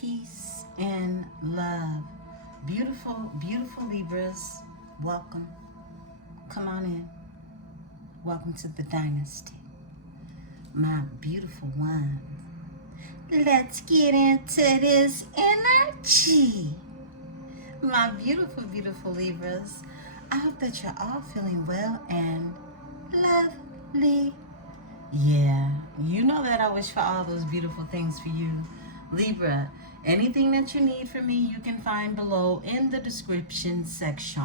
peace, and love. Beautiful, beautiful Libras, welcome. Come on in. Welcome to the dynasty. My beautiful ones. Let's get into this energy. My beautiful, beautiful Libras. I hope that you're all feeling well and lovely. Yeah, you know that I wish for all those beautiful things for you. Libra, anything that you need from me, you can find below in the description section.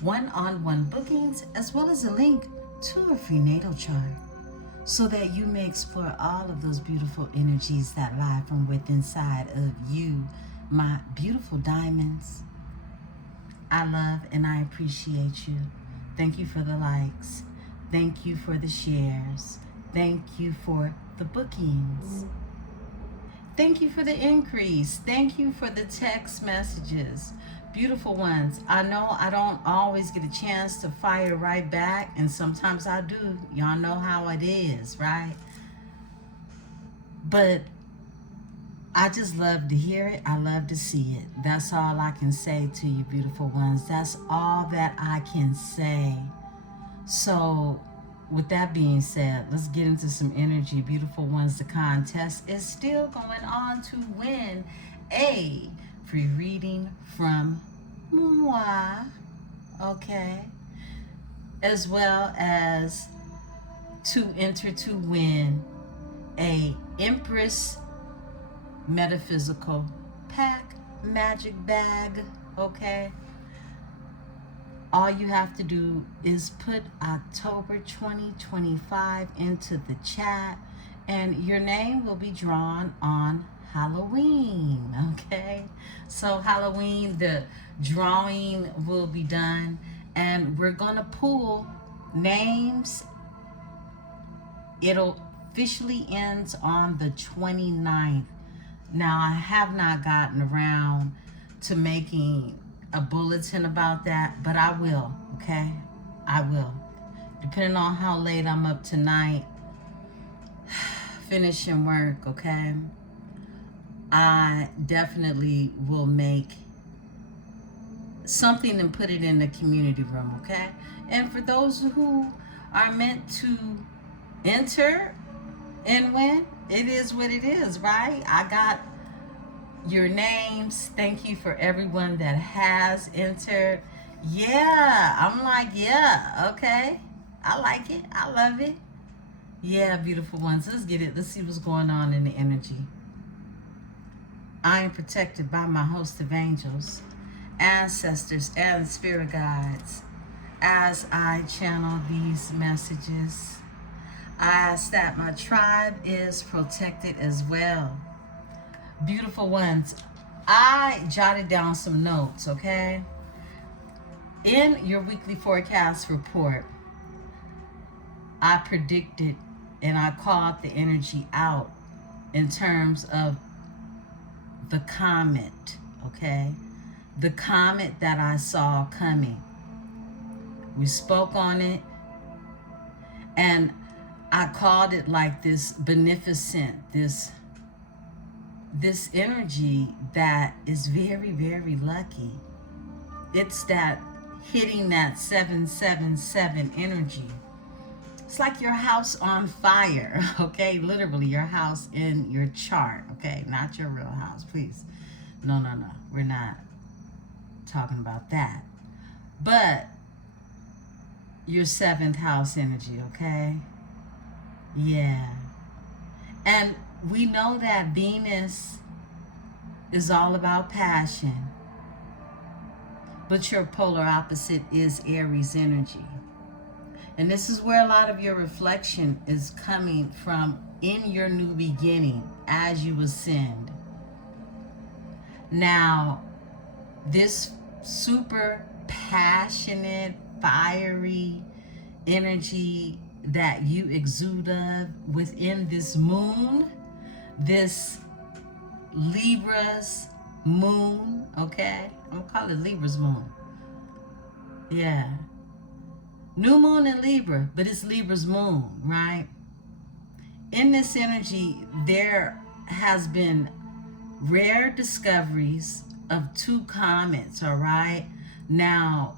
One-on-one bookings, as well as a link to a free natal chart, so that you may explore all of those beautiful energies that lie from within inside of you, my beautiful diamonds. I love and I appreciate you. Thank you for the likes. Thank you for the shares. Thank you for the bookings. Thank you for the increase. Thank you for the text messages. Beautiful ones. I know I don't always get a chance to fire right back, and sometimes I do. Y'all know how it is, right? But I just love to hear it. I love to see it. That's all I can say to you, beautiful ones. That's all that I can say. So, with that being said, let's get into some energy. Beautiful ones, the contest is still going on to win a free reading from moi, okay? As well as to enter to win a Empresse metaphysical pack magic bag, okay? All you have to do is put October 2025 into the chat, and your name will be drawn on Halloween, okay? So Halloween, the drawing will be done, and we're gonna pull names. It'll officially ends on the 29th. Now, I have not gotten around to making a bulletin about that, but I will, okay? I will. Depending on how late I'm up tonight, finishing work, okay? I definitely will make something and put it in the community room, okay? And for those who are meant to enter and win, it is what it is, right? I got your names. Thank you for everyone that has entered. Yeah, I'm like, yeah, okay. I like it. I love it. Yeah, beautiful ones. Let's get it. Let's see what's going on in the energy. I am protected by my host of angels, ancestors, and spirit guides. As I channel these messages, I ask that my tribe is protected as well. Beautiful ones, I jotted down some notes, okay? In your weekly forecast report, I predicted and I called the energy out in terms of the comet, okay? The comet that I saw coming. We spoke on it, and I called it like this beneficent, this energy that is very, very lucky. It's that hitting that 777 energy. It's like your house on fire, okay? Literally your house in your chart, okay? Not your real house, please. No. We're not talking about that. But your 7th house energy, okay? Yeah. And we know that Venus is all about passion, but your polar opposite is Aries energy. And this is where a lot of your reflection is coming from in your new beginning as you ascend. Now, this super passionate, fiery energy that you exude of within this moon, this Libra's moon, okay? I'm gonna call it Libra's moon. Yeah. New moon in Libra, but it's Libra's moon, right? In this energy, there has been rare discoveries of 2 comets, all right? Now,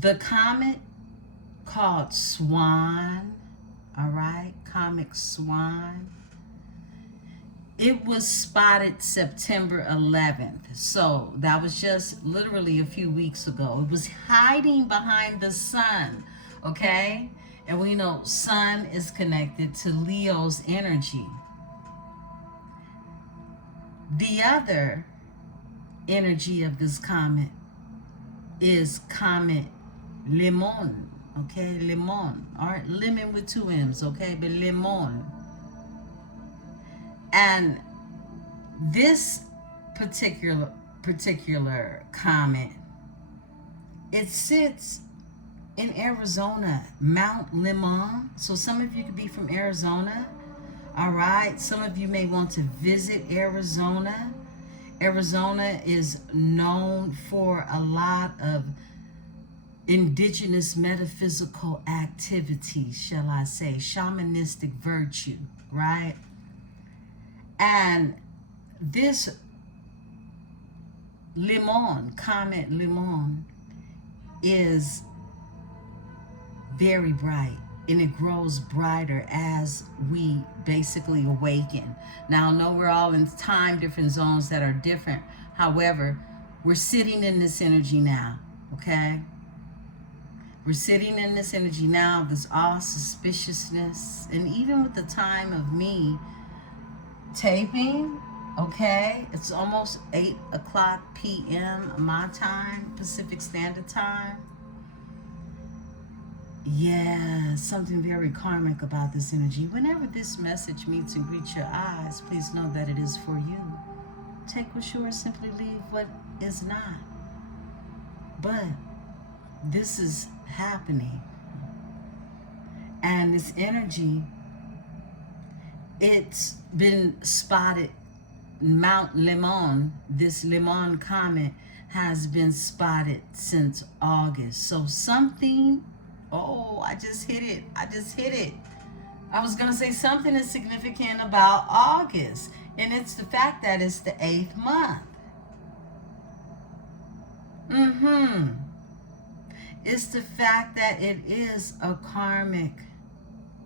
the comet called Swan, all right? Comet Swan. It was spotted September 11th. So that was just literally a few weeks ago. It was hiding behind the sun, okay? And we know sun is connected to Leo's energy. The other energy of this comet is Comet Lemon, okay? Lemon, all right? Lemon with 2 M's, okay? But Lemon. And this particular comet, it sits in Arizona, Mount Lemon. So some of you could be from Arizona, all right? Some of you may want to visit Arizona. Arizona is known for a lot of indigenous metaphysical activities, shall I say, shamanistic virtue, right? And this Lemon, Comet Lemon, is very bright, and it grows brighter as we basically awaken. Now, I know we're all in time different zones that are different. However, we're sitting in this energy now, okay? We're sitting in this energy now. There's all suspiciousness. And even with the time of me taping, okay, it's almost 8 o'clock p.m. my time, Pacific Standard Time. Yeah, something very karmic about this energy. Whenever this message meets and greets your eyes, please know that it is for you. Take what's yours, simply leave what is not. But this is happening. And this energy, it's been spotted. Mount Lemon, this Lemon comet, has been spotted since August. So something, oh, I just hit it. I was going to say something is significant about August. And it's the fact that it's the 8th month. It's the fact that it is a karmic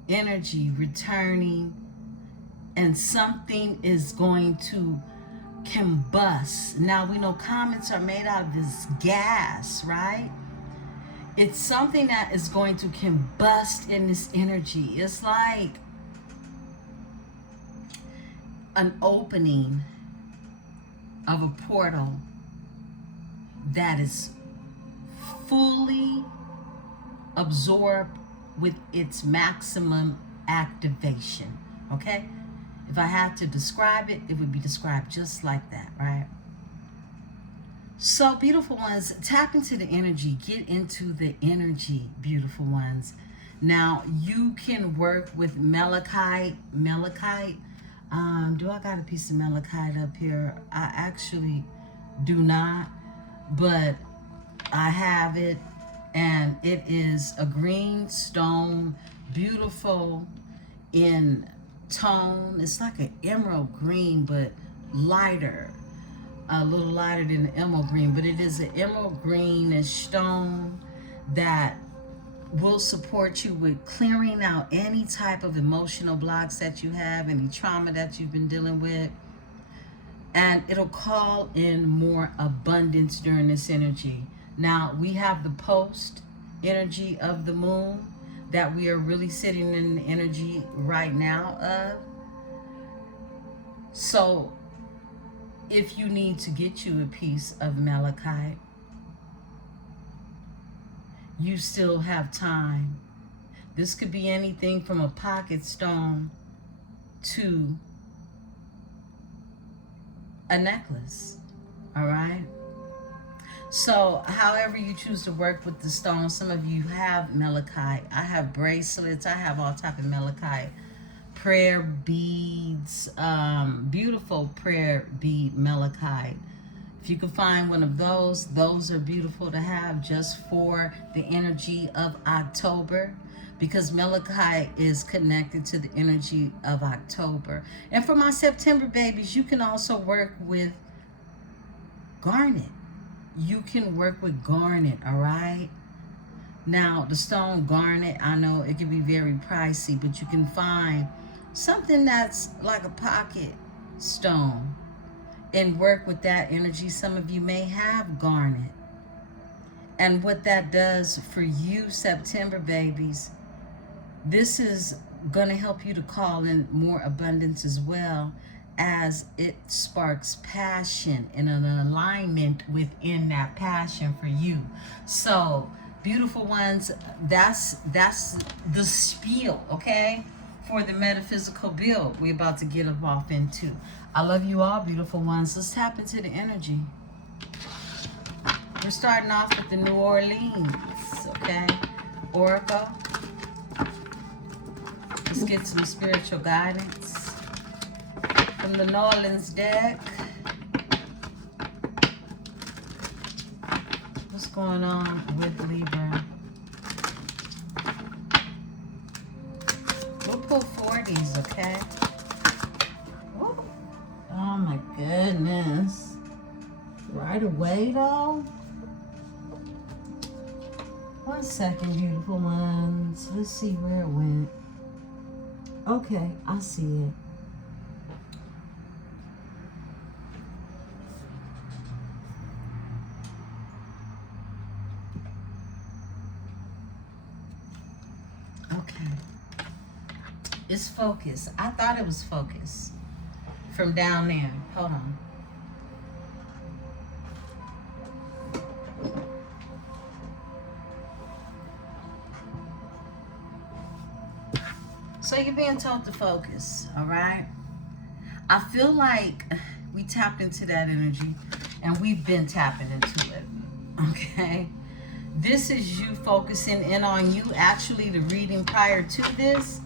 energy returning, and something is going to combust. Now, we know comets are made out of this gas, right? It's something that is going to combust in this energy. It's like an opening of a portal that is fully absorbed with its maximum activation, okay? If I had to describe it, it would be described just like that, right? So, beautiful ones, tap into the energy. Get into the energy, beautiful ones. Now, you can work with malachite. Do I got a piece of malachite up here? I actually do not, but I have it, and it is a green stone, beautiful in tone. It's like an emerald green, but lighter, a little lighter than the emerald green, but it is an emerald greenish stone that will support you with clearing out any type of emotional blocks that you have, any trauma that you've been dealing with, and it'll call in more abundance during this energy. Now, we have the post energy of the moon that we are really sitting in the energy right now of. So if you need to get you a piece of malachite, you still have time. This could be anything from a pocket stone to a necklace, all right? So however you choose to work with the stone, some of you have malachite. I have bracelets. I have all type of malachite. Prayer beads, beautiful prayer bead malachite. If you can find one of those are beautiful to have just for the energy of October, because Malachi is connected to the energy of October. And for my September babies, you can also work with garnet. You can work with garnet, all right? Now, the stone garnet, I know it can be very pricey, but you can find something that's like a pocket stone and work with that energy. Some of you may have garnet. And what that does for you, September babies, this is going to help you to call in more abundance as well, as it sparks passion and an alignment within that passion for you. So, beautiful ones, that's the spiel, okay, for the metaphysical build we're about to get up off into. I love you all, beautiful ones. Let's tap into the energy. We're starting off with the New Orleans, okay? Oracle. Let's get some spiritual guidance from the New Orleans deck. What's going on with Libra? We'll pull 40s, okay? Woo. Oh my goodness. Right away, though? 1 second, beautiful ones. Let's see where it went. Okay, I see it. Okay. It's focus. I thought it was focus from down there. Hold on. So you're being told to focus, all right? I feel like we tapped into that energy and we've been tapping into it, okay? This is you focusing in on you. Actually, the reading prior to this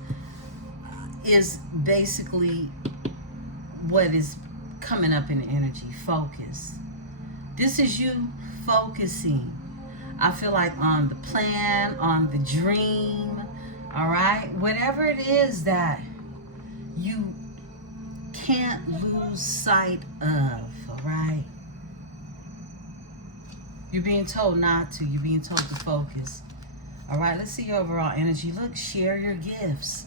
is basically what is coming up in the energy, focus. This is you focusing. I feel like on the plan, on the dream, all right? Whatever it is that you can't lose sight of, all right? You're being told not to. You're being told to focus. All right, let's see your overall energy. Look, share your gifts.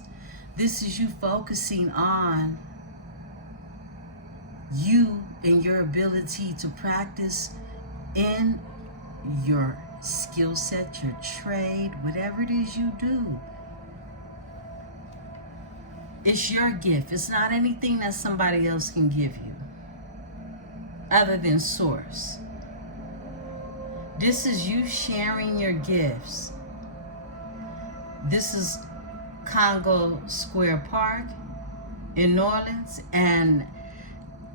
This is you focusing on you and your ability to practice in your skill set, your trade, whatever it is you do. It's your gift. It's not anything that somebody else can give you other than source. This is you sharing your gifts. This is Congo Square Park in New Orleans, and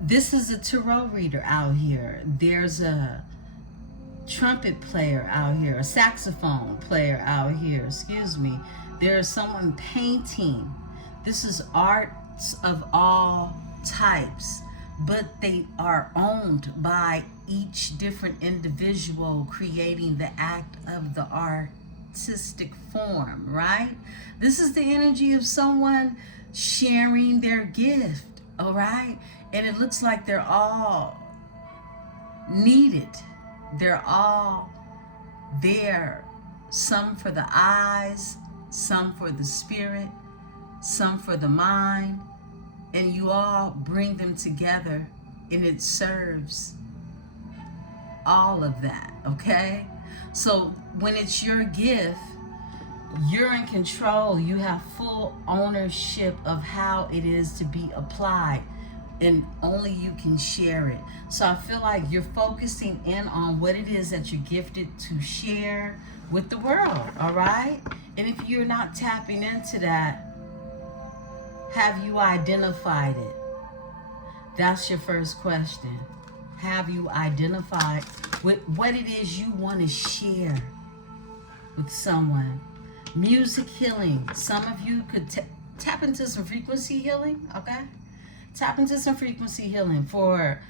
this is a tarot reader out here. There's a trumpet player out here, a saxophone player out here, excuse me. There's someone painting. This is arts of all types, but they are owned by each different individual creating the act of the artistic form, right? This is the energy of someone sharing their gift, all right? And it looks like they're all needed. They're all there, some for the eyes, some for the spirit, some for the mind, and you all bring them together and it serves all of that, okay? So when it's your gift, you're in control. You have full ownership of how it is to be applied, and only you can share it. So I feel like you're focusing in on what it is that you're gifted to share with the world, all right? And if you're not tapping into that, have you identified it? That's your first question. Have you identified with what it is you want to share with someone? Music healing. Some of you could tap into some frequency healing, okay? Tap into some frequency healing for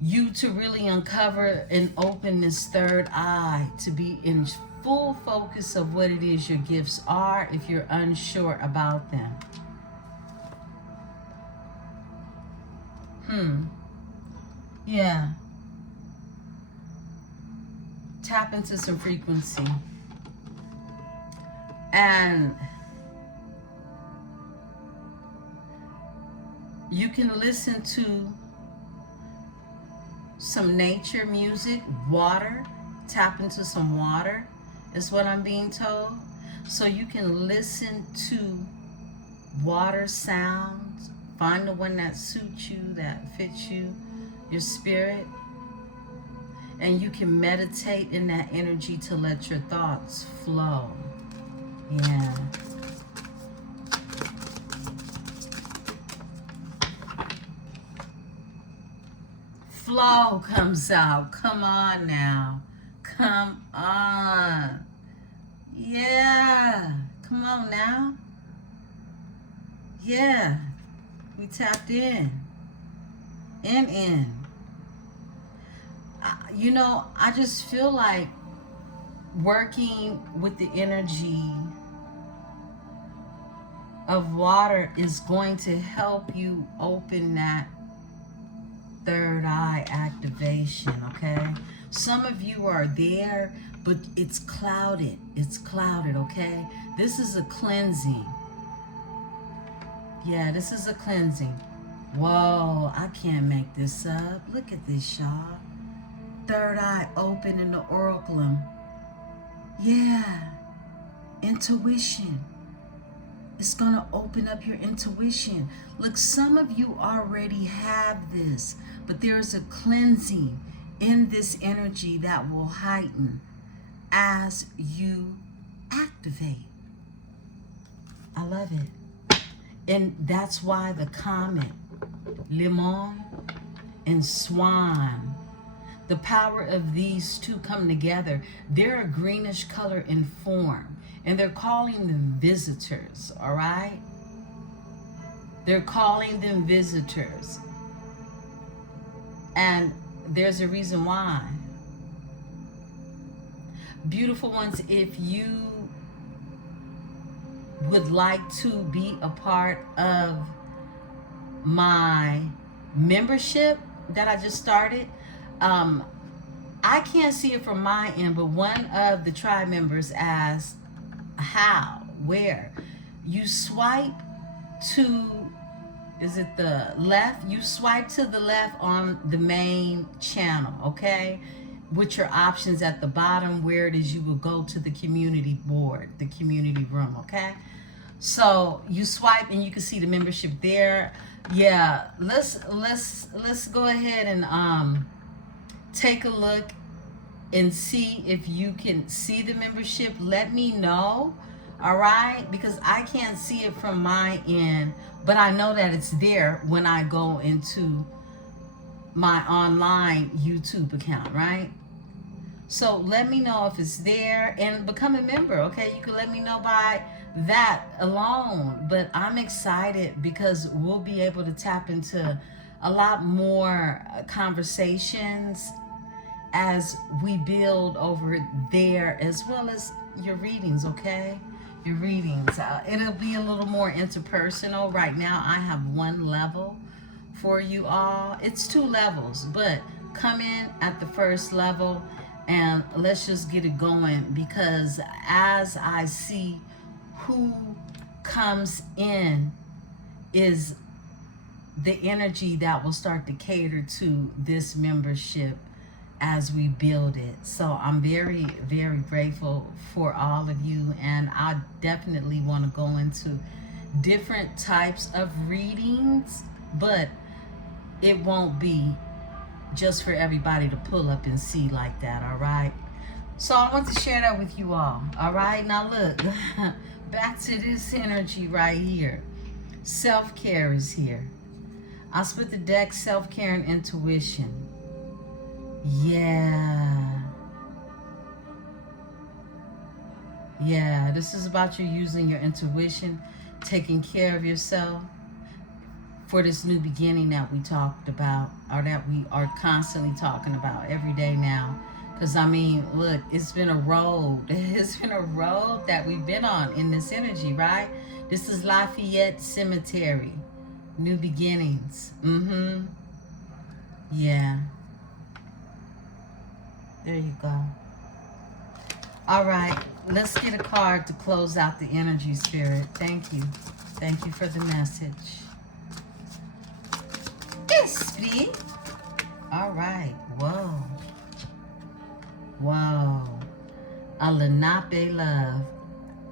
you to really uncover and open this third eye, to be in full focus of what it is your gifts are if you're unsure about them. Yeah. Tap into some frequency. And you can listen to some nature music, water. Tap into some water is what I'm being told. So you can listen to water sounds. Find the one that suits you, that fits you, your spirit. And you can meditate in that energy to let your thoughts flow. Yeah. Flow comes out. Come on now. Come on. Yeah. Come on now. Yeah. We tapped in. In. You know, I just feel like working with the energy of water is going to help you open that third eye activation, okay? Some of you are there, but it's clouded. It's clouded, okay? This is a cleansing. Yeah, this is a cleansing. Whoa, I can't make this up. Look at this, y'all. Third eye open in the oraculum. Yeah. Intuition. It's going to open up your intuition. Look, some of you already have this, but there's a cleansing in this energy that will heighten as you activate. I love it. And that's why the comet, lemon, and swan, the power of these two come together. They're a greenish color in form, and they're calling them visitors, all right? They're calling them visitors. And there's a reason why. Beautiful ones, if you would like to be a part of my membership that I just started, I can't see it from my end, but one of the tribe members asked how, where. You swipe to, is it the left? You swipe to the left on the main channel, okay? With your options at the bottom, where it is you will go to the community board, the community room, okay? So you swipe and you can see the membership there. Yeah, let's go ahead and take a look and see if you can see the membership. Let me know, all right? Because I can't see it from my end, but I know that it's there when I go into my online YouTube account, right? So let me know if it's there and become a member, okay? You can let me know by that alone. But I'm excited because we'll be able to tap into a lot more conversations as we build over there, as well as your readings, okay? Your readings. It'll be a little more interpersonal. Right now, I have one level for you all. It's 2 levels, but come in at the first level and let's just get it going, because as I see who comes in is the energy that will start to cater to this membership as we build it. So I'm very, very grateful for all of you, and I definitely want to go into different types of readings, but it won't be just for everybody to pull up and see like that, all right? So I want to share that with you all right? Now look, back to this energy right here. Self-care is here. I split the deck, self-care and intuition. Yeah, this is about you using your intuition, taking care of yourself for this new beginning that we talked about, or that we are constantly talking about every day now. Because, I mean, look, it's been a road. It's been a road that we've been on in this energy, right? This is Lafayette Cemetery. New beginnings. Mm-hmm. Yeah. There you go. All right. Let's get a card to close out the energy, Spirit. Thank you. Thank you for the message. Esprit. All right. Whoa. Whoa. A Lenape love.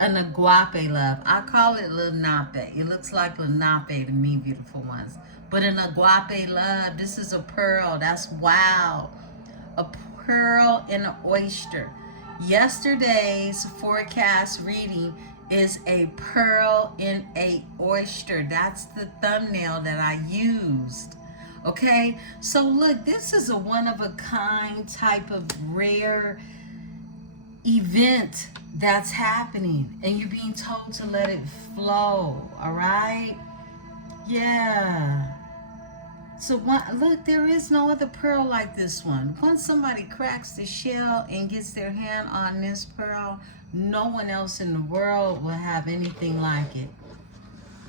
An Aguape love. I call it Lenape. It looks like Lenape to me, beautiful ones. But an Aguape love. This is a pearl. That's wow. A pearl in an oyster. Yesterday's forecast reading is a pearl in a oyster. That's the thumbnail that I used. Okay, so look, this is a one-of-a-kind type of rare event that's happening, and you're being told to let it flow, all right? Yeah. So look, there is no other pearl like this one. Once somebody cracks the shell and gets their hand on this pearl, no one else in the world will have anything like it.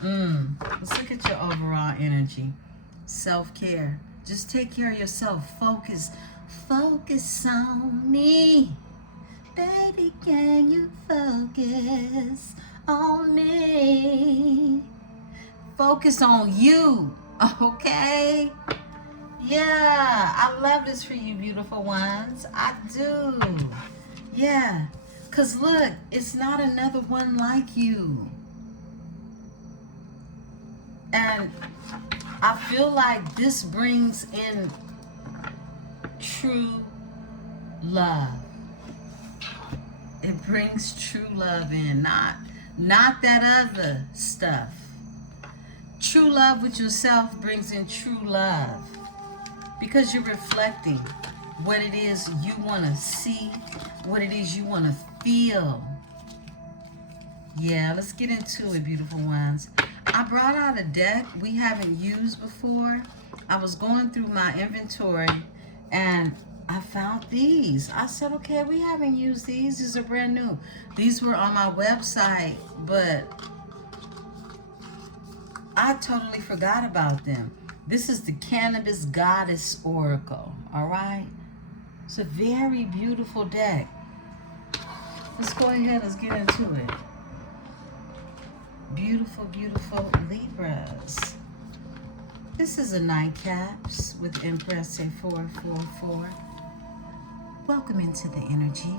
Let's look at your overall energy. Self-care. Just take care of yourself. Focus on me. Baby, can you focus on me? Focus on you, okay? Yeah, I love this for you, beautiful ones. I do. Yeah, because look, it's not another one like you. And I feel like this brings in true love. It brings true love in, not that other stuff. True love with yourself brings in true love because you're reflecting what it is you want to see, what it is you want to feel. Yeah, let's get into it, beautiful ones. I brought out a deck we haven't used before. I was going through my inventory and I found these. I said, okay, we haven't used these. These are brand new. These were on my website, but I totally forgot about them. This is the Cannabis Goddess Oracle, all right? It's a very beautiful deck. Let's go ahead, let's get into it. Beautiful, beautiful Libras. This is a Nightcaps with Empresse 444. Welcome into the energy.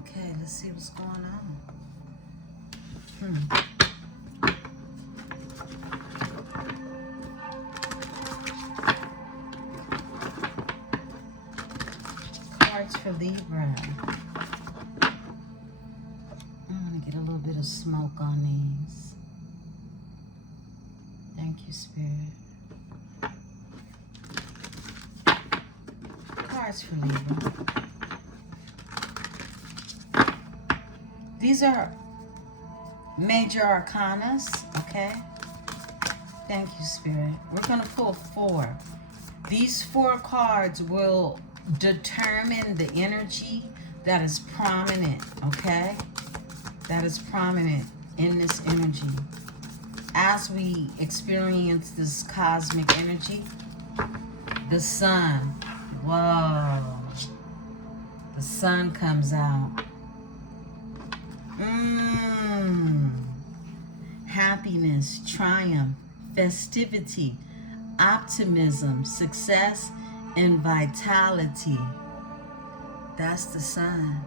Okay, let's see what's going on. Cards for Libra. I'm going to get a little bit of smoke on these. Thank you, Spirit. Cards for Libra. These are major arcanas, okay? Thank you, Spirit. We're going to pull 4. These 4 cards will determine the energy that is prominent, okay? That is prominent in this energy. As we experience this cosmic energy, the sun, whoa, the sun comes out. Happiness, triumph, festivity, optimism, success, and vitality. That's the sun.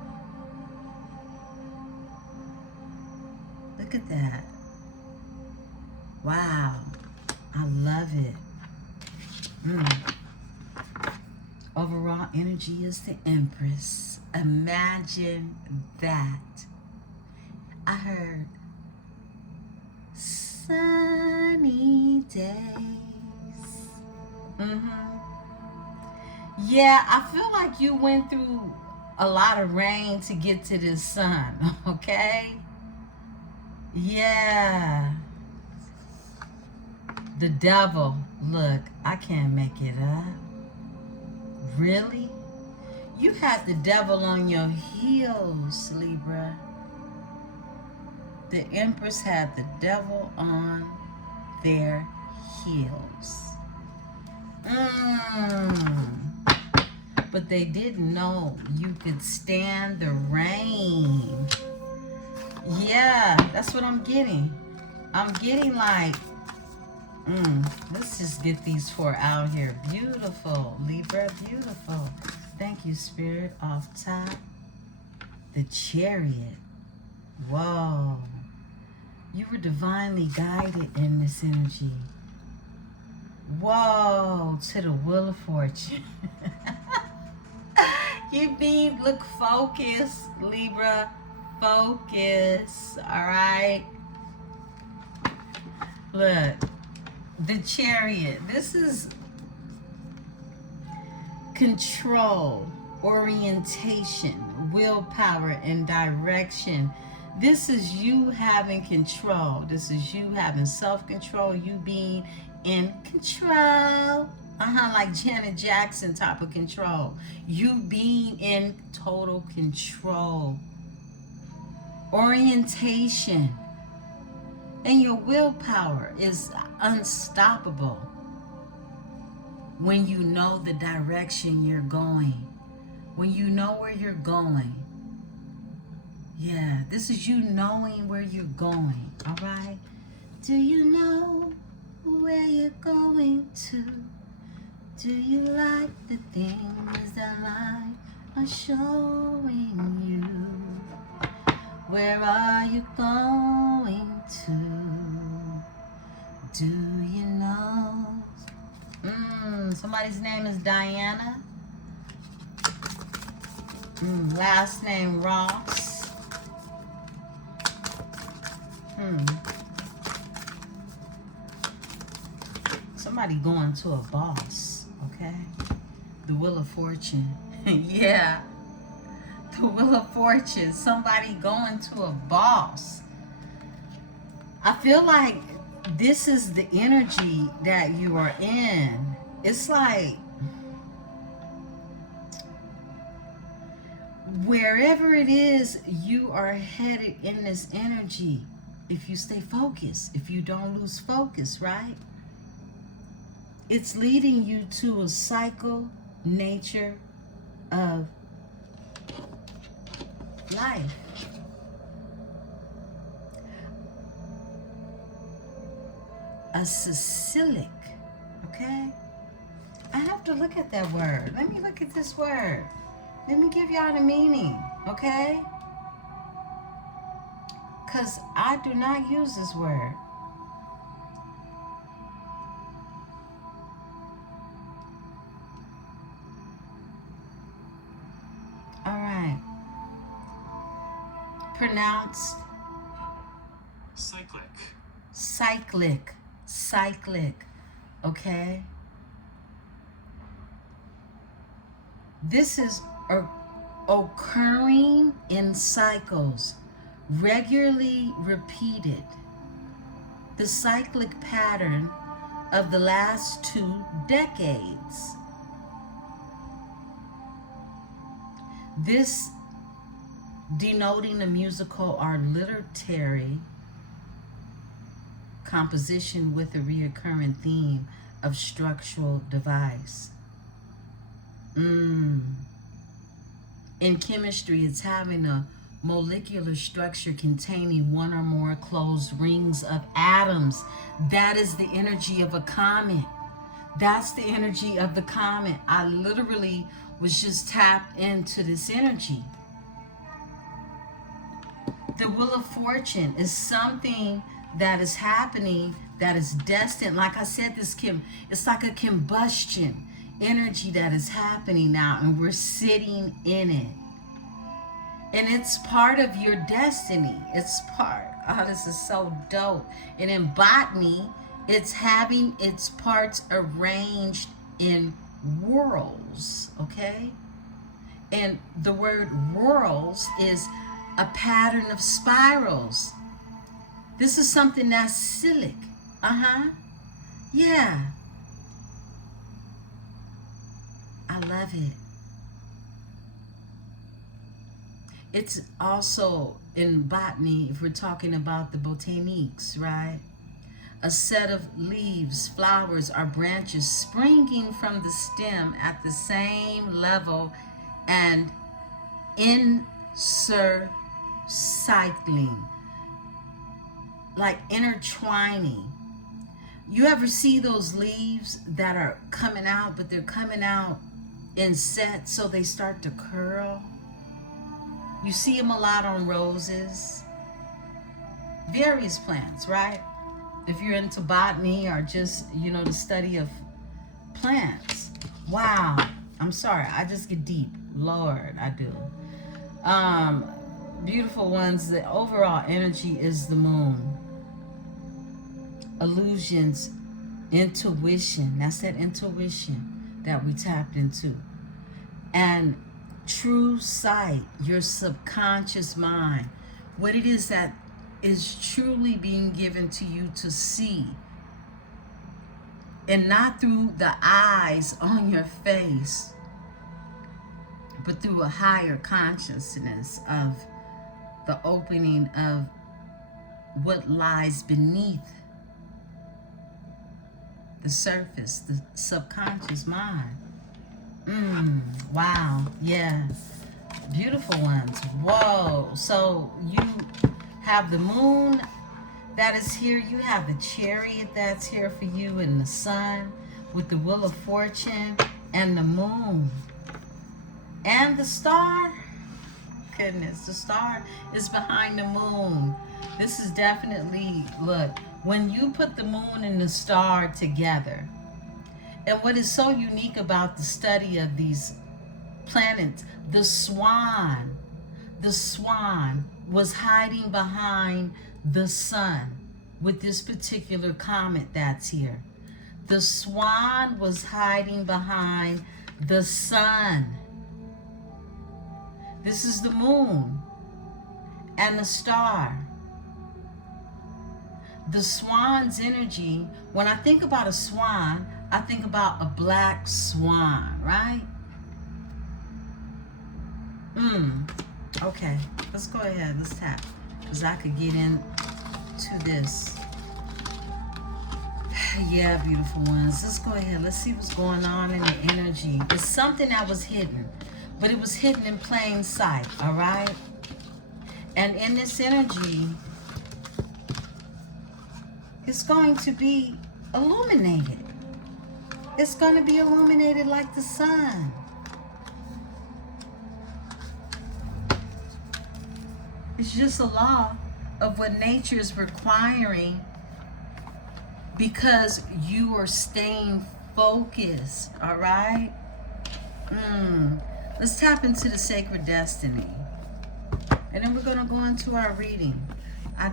Look at that. Wow. I love it. Overall energy is the Empress. Imagine that. I heard sunny days. Yeah, I feel like you went through a lot of rain to get to this sun, okay? Yeah. The devil, look, I can't make it up. Really? You had the devil on your heels, Libra. The Empress had the devil on their heels. But they didn't know you could stand the rain. Yeah, that's what I'm getting. I'm getting like, let's just get these four out here. Beautiful, Libra, beautiful. Thank you, Spirit. Off top, the Chariot. Whoa. You were divinely guided in this energy. Whoa, to the Wheel of Fortune. You need, look, focus, Libra. Focus, all right? Look, the Chariot. This is control, orientation, willpower, and direction. This is you having control. This is you having self-control, you being in control. Like Janet Jackson type of control. You being in total control. Orientation. And your willpower is unstoppable when you know the direction you're going. When you know where you're going. Yeah, this is you knowing where you're going. All right? Do you know where you're going to? Do you like the things that life is showing you? Where are you going to? Do you know? Somebody's name is Diana. Last name Ross. Somebody going to a boss, okay? The Wheel of Fortune. Yeah. The Wheel of Fortune. Somebody going to a boss. I feel like this is the energy that you are in. It's like wherever it is you are headed in this energy, if you stay focused, if you don't lose focus, right? It's leading you to a cycle nature of life. A cyclic, okay? I have to look at that word. Let me look at this word. Let me give y'all the meaning, okay? Because I do not use this word. All right. Pronounced cyclic. Cyclic. Cyclic. Okay? This is occurring in cycles, regularly repeated. The cyclic pattern of the last 2 decades. This denoting a musical or literary composition with a reoccurring theme of structural device. In chemistry, it's having a molecular structure containing one or more closed rings of atoms. That is the energy of a comet. That's the energy of the comet. I literally was just tapped into this energy. The Wheel of Fortune is something that is happening that is destined. Like I said, it's like a combustion energy that is happening now, and we're sitting in it. And it's part of your destiny. It's part. Oh, this is so dope. And in botany, it's having its parts arranged in whorls, okay? And the word whorls is a pattern of spirals. This is something that's cyclic. Yeah. I love it. It's also in botany, if we're talking about the botaniques, right? A set of leaves, flowers, or branches springing from the stem at the same level and intercycling, like intertwining. You ever see those leaves that are coming out, but they're coming out in sets, so they start to curl? You see them a lot on roses, various plants, right? If you're into botany or just, you know, the study of plants. Wow. I'm sorry, I just get deep. Lord, I do. Beautiful ones. The overall energy is the moon. Illusions, intuition. That's that intuition that we tapped into. And true sight, your subconscious mind. What it is that is truly being given to you to see. And not through the eyes on your face, but through a higher consciousness of the opening of what lies beneath the surface, the subconscious mind. Wow, yeah. Beautiful ones. Whoa. So you have the moon that is here. You have the chariot that's here for you, and the sun with the wheel of fortune, and the moon. And the star. Goodness, the star is behind the moon. This is definitely, look, when you put the moon and the star together, and what is so unique about the study of these planets, the swan was hiding behind the sun with this particular comet that's here. The swan was hiding behind the sun. This is the moon and the star. The swan's energy, when I think about a swan, I think about a black swan, right? Okay, let's go ahead, let's tap, because I could get into this. Yeah, beautiful ones. Let's go ahead, let's see what's going on in the energy. It's something that was hidden, but it was hidden in plain sight, all right? And in this energy, it's going to be illuminated. It's going to be illuminated like the sun. It's just a law of what nature is requiring, because you are staying focused, all right? Let's tap into the sacred destiny. And then we're going to go into our reading. I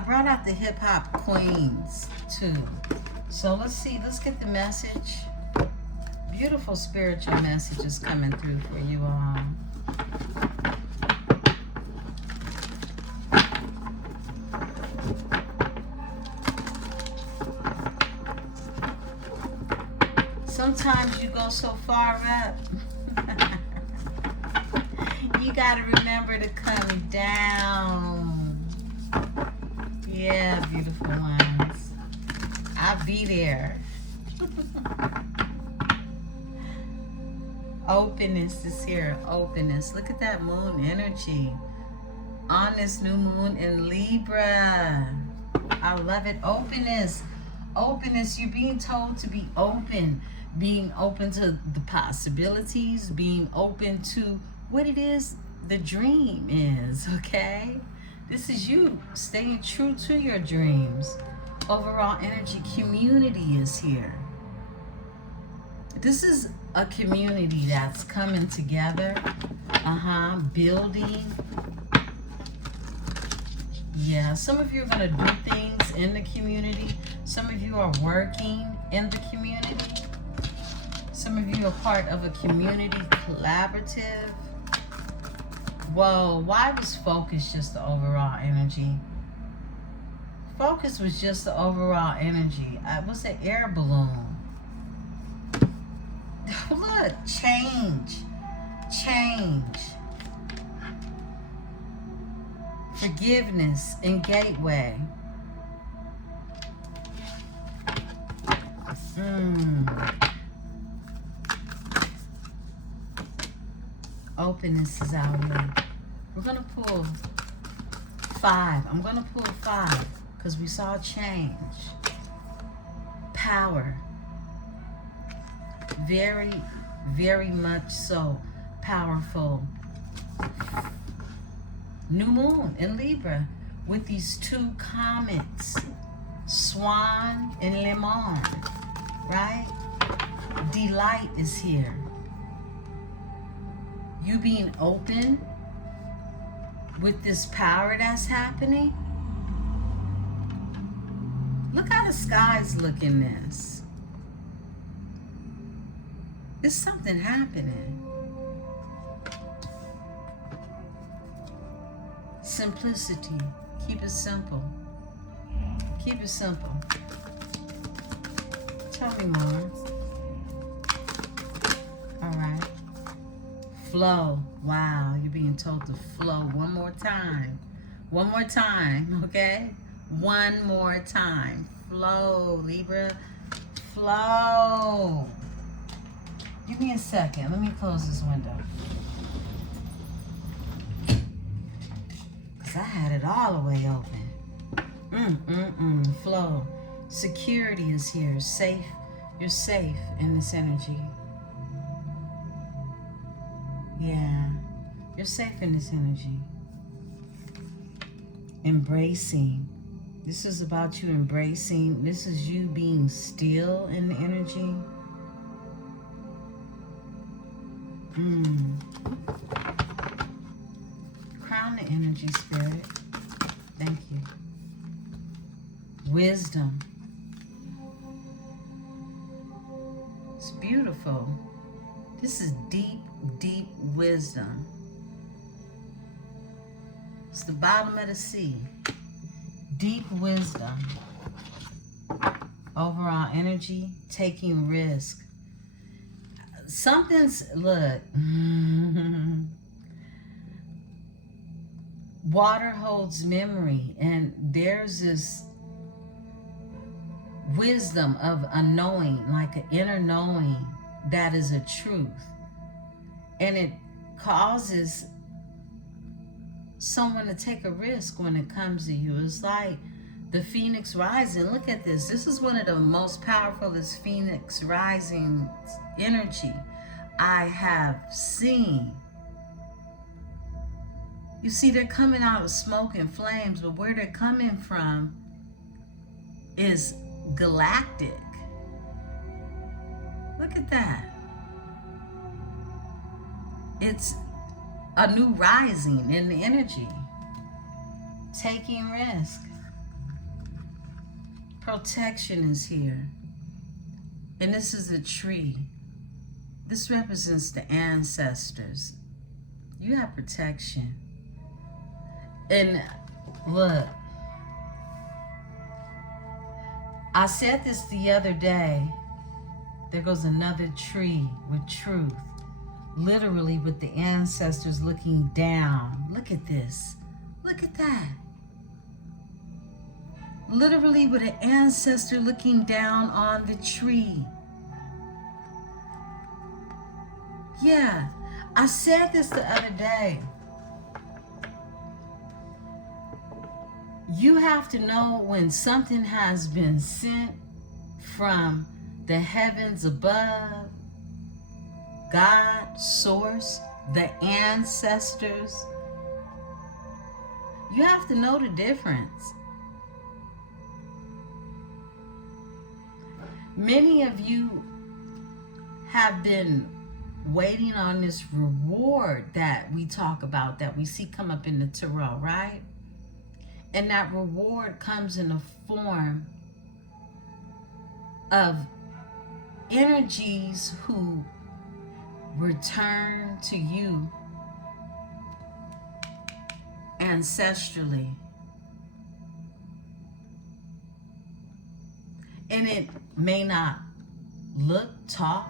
brought out the hip-hop queens, too. So let's see, let's get the message. Beautiful spiritual messages coming through for you all. Sometimes you go so far up, you gotta remember to come down. Yeah, beautiful ones. I'll be there. Openness is here. Openness. Look at that moon energy on this new moon in Libra. I love it. Openness. Openness. You're being told to be open. Being open to the possibilities. Being open to what it is the dream is. Okay? This is you staying true to your dreams. Overall energy. Community is here. This is a community that's coming together. Building. Yeah, some of you are going to do things in the community. Some of you are working in the community. Some of you are part of a community collaborative. Whoa, why was focus just the overall energy? Focus was just the overall energy. I was an air balloon. Look, change. Forgiveness and gateway. Openness is out here. We're going to pull 5. I'm going to pull 5 because we saw change. Power. Very, very much so powerful. New moon in Libra with these 2 comets. Swan and Lemon. Right? Delight is here. You being open with this power that's happening. Look how the skies look in this. There's something happening. Simplicity. Keep it simple. Keep it simple. Tell me more. All right. Flow. Wow, you're being told to flow one more time. One more time, okay? One more time. Flow, Libra. Flow. Give me a second. Let me close this window. Because I had it all the way open. Flow. Security is here. Safe. You're safe in this energy. Yeah. You're safe in this energy. Embracing. This is about you embracing. This is you being still in the energy. Crown the energy, Spirit. Thank you. Wisdom. It's beautiful. This is deep, deep wisdom. It's the bottom of the sea. Deep wisdom. Overall energy, taking risk. Something's, look. Water holds memory, and there's this wisdom of a knowing, like an inner knowing that is a truth. And it causes someone to take a risk when it comes to you. It's like the Phoenix Rising. Look at this. This is one of the most powerful Phoenix Rising energy I have seen. You see, they're coming out of smoke and flames, but where they're coming from is galactic. Look at that. It's a new rising in the energy. Taking risk. Protection is here. And this is a tree. This represents the ancestors. You have protection. And look, I said this the other day. There goes another tree with truth. Literally with the ancestors looking down. Look at this. Look at that. Literally with an ancestor looking down on the tree. Yeah, I said this the other day. You have to know when something has been sent from the heavens above, God, source, the ancestors. You have to know the difference. Many of you have been waiting on this reward that we talk about, that we see come up in the Tarot, right? And that reward comes in the form of energies who return to you ancestrally. And it may not look, talk,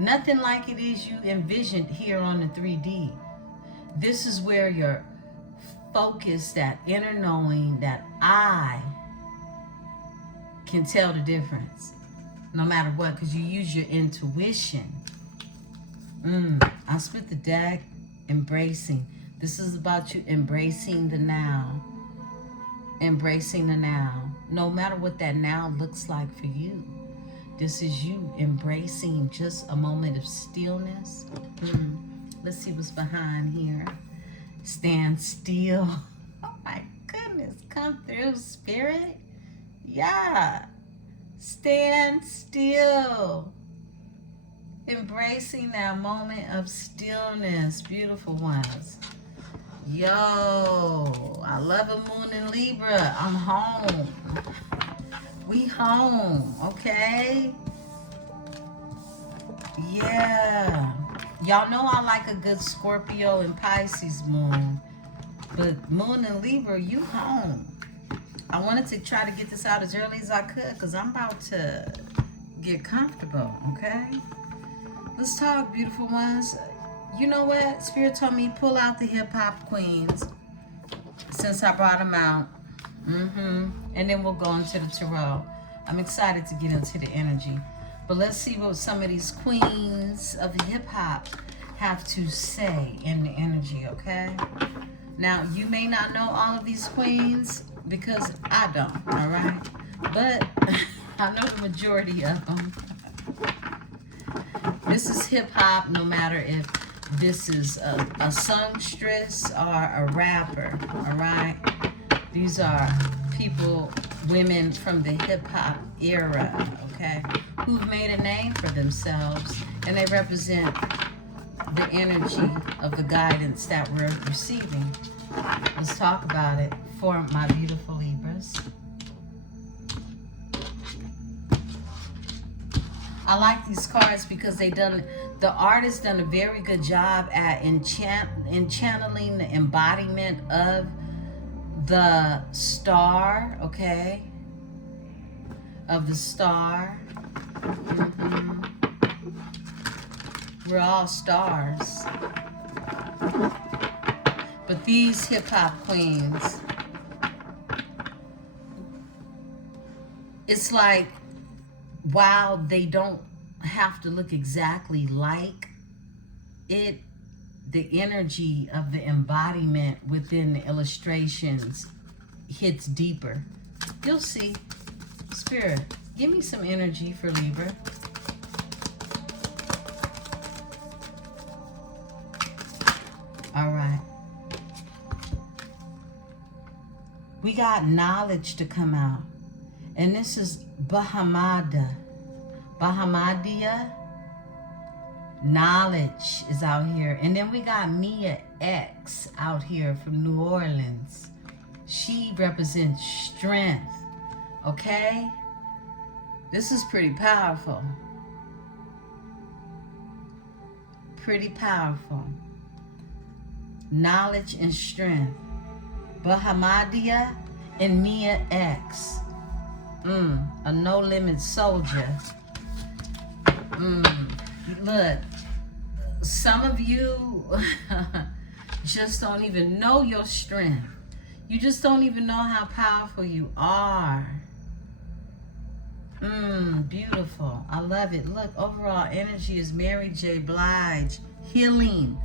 Nothing like it is you envisioned here on the 3D. This is where your focus, that inner knowing, that I can tell the difference. No matter what, because you use your intuition. I split the deck, embracing. This is about you embracing the now. Embracing the now. No matter what that now looks like for you. This is you embracing just a moment of stillness. Let's see what's behind here. Stand still. Oh my goodness. Come through, Spirit. Yeah. Stand still. Embracing that moment of stillness. Beautiful ones. Yo, I love a moon in Libra. I'm home. We home, okay? Yeah. Y'all know I like a good Scorpio and Pisces moon. But moon in Libra, you home. I wanted to try to get this out as early as I could because I'm about to get comfortable, okay? Let's talk, beautiful ones. You know what? Spirit told me pull out the hip-hop queens since I brought them out. And then we'll go into the tarot. I'm excited to get into the energy. But let's see what some of these queens of hip-hop have to say in the energy, okay? Now, you may not know all of these queens because I don't, all right? But I know the majority of them. This is hip-hop, no matter if this is a songstress or a rapper, all right? These are people, women from the hip-hop era, okay, who've made a name for themselves, and they represent the energy of the guidance that we're receiving. Let's talk about it for my beautiful Libras. I like these cards because the artist done a very good job at channeling the embodiment of the star, okay? Of the star. We're all stars. But these hip-hop queens, it's like, while they don't have to look exactly like it, the energy of the embodiment within the illustrations hits deeper. You'll see. Spirit, give me some energy for Libra. All right. We got knowledge to come out. And this is Bahamadia. Knowledge is out here. And then we got Mia X out here from New Orleans. She represents strength. Okay? This is pretty powerful. Pretty powerful. Knowledge and strength. Bahamadia and Mia X. A no-limit soldier. Look, some of you just don't even know your strength. You just don't even know how powerful you are. Beautiful. I love it. Look, overall energy is Mary J. Blige. Healing.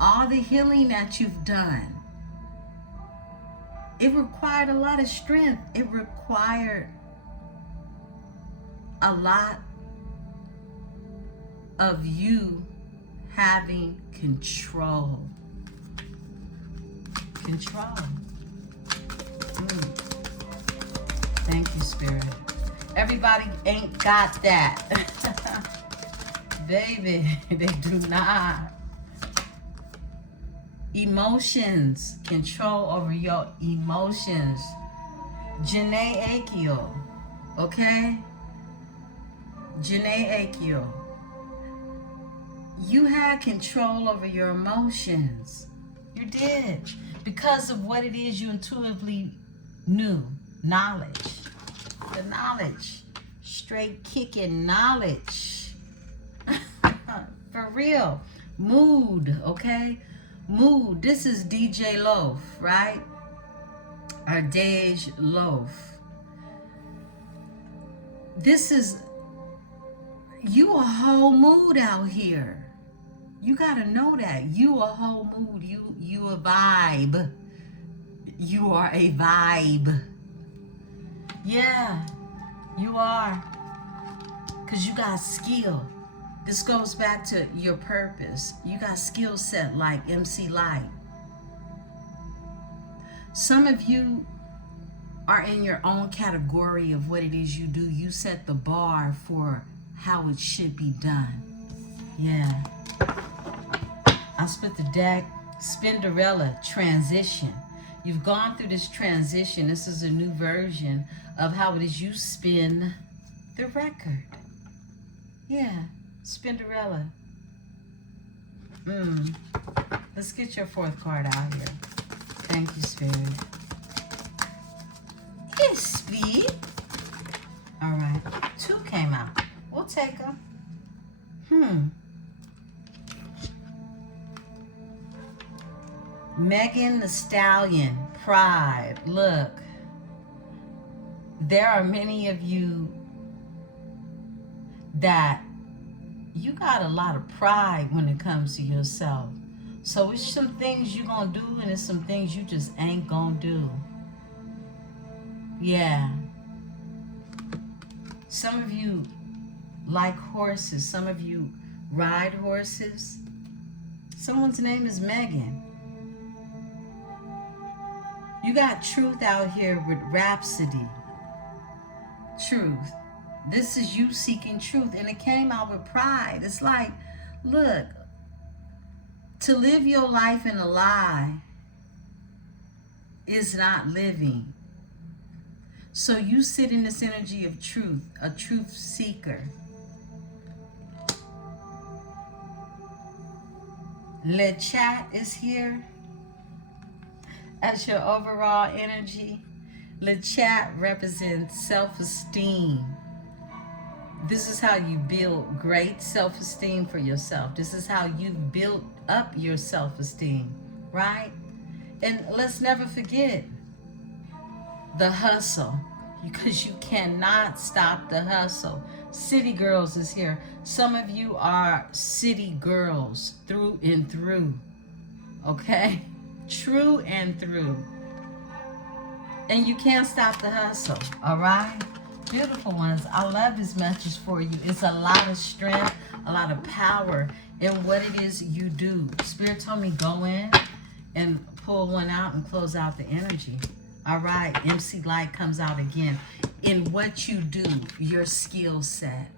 All the healing that you've done. It required a lot of strength. It required a lot of you having control. Control. Thank you, Spirit. Everybody ain't got that. Baby, they do not. Emotions. Control over your emotions. Janae Akio. Okay? Janae Akio. You had control over your emotions. You did. Because of what it is you intuitively knew. Knowledge. The knowledge. Straight kicking knowledge. For real. Mood, okay? Mood. This is DJ Loaf, right? Or Dej Loaf. This is, you a whole mood out here. You gotta know that. You a whole mood. You a vibe. You are a vibe. Yeah, you are. Because you got skill. This goes back to your purpose. You got skill set like MC Light. Some of you are in your own category of what it is you do. You set the bar for how it should be done. Yeah. I split the deck. Spinderella, transition. You've gone through this transition. This is a new version of how it is you spin the record. Yeah, Spinderella. Let's get your fourth card out here. Thank you, Spirit. Yes, please. All right, 2 came out. We'll take them. Megan the Stallion, pride. Look, there are many of you that you got a lot of pride when it comes to yourself. So it's some things you gonna do and it's some things you just ain't gonna do. Yeah. Some of you like horses. Some of you ride horses. Someone's name is Megan. You got truth out here with Rhapsody. Truth. This is you seeking truth. And it came out with pride. It's like, look, to live your life in a lie is not living. So you sit in this energy of truth, a truth seeker. Le Chat is here as your overall energy. Le Chat represents self-esteem. This is how you build great self-esteem for yourself. This is how you build up your self-esteem, right? And let's never forget the hustle, because you cannot stop the hustle. City Girls is here. Some of you are city girls through and through, okay? True and through. And you can't stop the hustle, all right? Beautiful ones, I love this message for you. It's a lot of strength, a lot of power in what it is you do. Spirit told me go in and pull one out and close out the energy. All right, MC Light comes out again. In what you do, your skill set.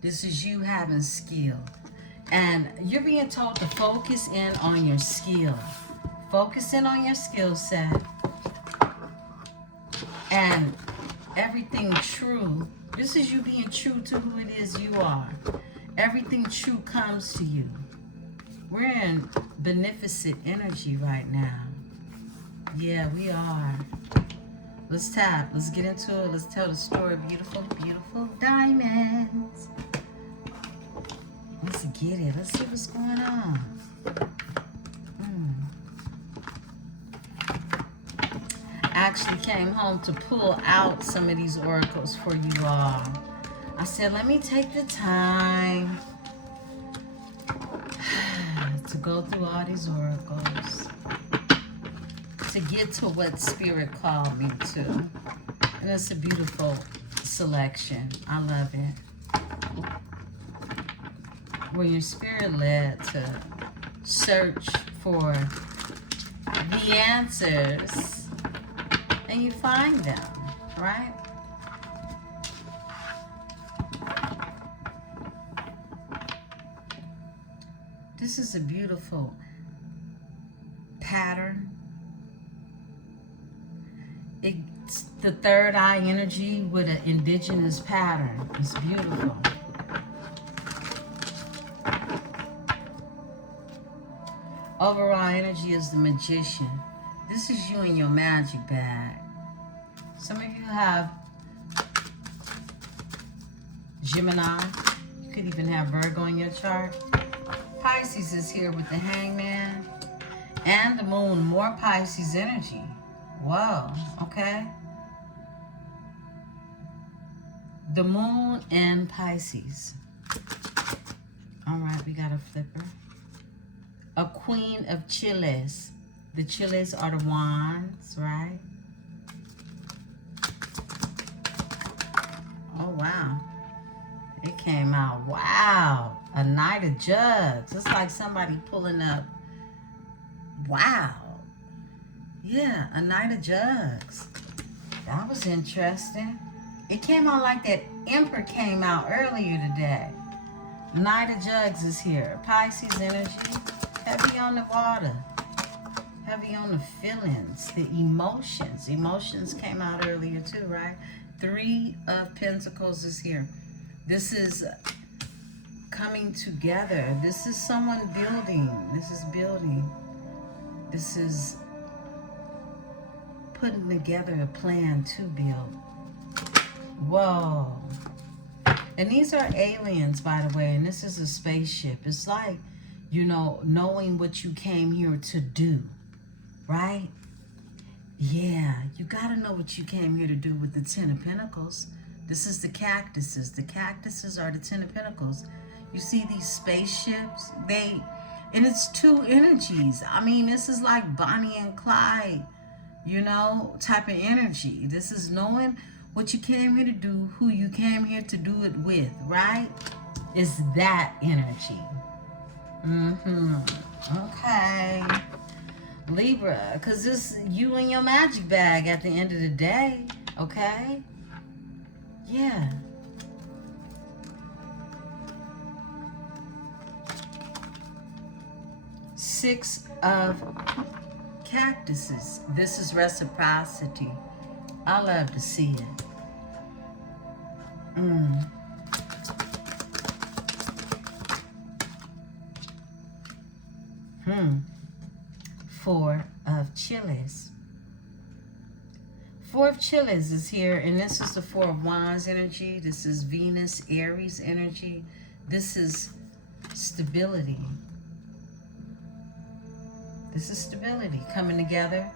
This is you having skill. And you're being told to focus in on your skill. Focus in on your skill set. And everything true. This is you being true to who it is you are. Everything true comes to you. We're in beneficent energy right now. Yeah, we are. Let's tap. Let's get into it. Let's tell the story. Beautiful, beautiful diamonds. Let's get it. Let's see what's going on. Actually came home to pull out some of these oracles for you all. I said, let me take the time to go through all these oracles to get to what Spirit called me to. And it's a beautiful selection. I love it. When your spirit led to search for the answers and you find them, right? This is a beautiful pattern. It's the third eye energy with an indigenous pattern. It's beautiful. Overall energy is the magician. This is you in your magic bag. Some of you have Gemini, You could even have Virgo in your chart. Pisces is here with the Hangman and the Moon. More Pisces energy. Whoa, okay. The Moon and Pisces. All right, we got a flipper. A Queen of Chiles. The Chiles are the wands, right? Oh, wow. It came out. Wow. A Knight of Jugs. It's like somebody pulling up. Wow. Yeah, a Knight of Jugs. That was interesting. It came out like that Emperor came out earlier today. Knight of Jugs is here. Pisces energy. Heavy on the water. Heavy on the feelings. The emotions. Emotions came out earlier too, right? Three of Pentacles is here. This is coming together. This is someone building. This is building. This is putting together a plan to build. Whoa. And these are aliens, by the way, and this is a spaceship. It's like, you know, knowing what you came here to do, right? Yeah, you got to know what you came here to do with the Ten of Pentacles. This is the cactuses. The cactuses are the Ten of Pentacles. You see these spaceships? And it's two energies. I mean, this is like Bonnie and Clyde, you know, type of energy. This is knowing what you came here to do, who you came here to do it with, right? It's that energy. Okay. Libra, because this you and your magic bag at the end of the day, okay? Yeah. Six of cactuses. This is reciprocity. I love to see it. Four of Chiles. Four of Chiles is here, and this is the Four of Wands energy. This is Venus, Aries energy. This is stability. This is stability coming together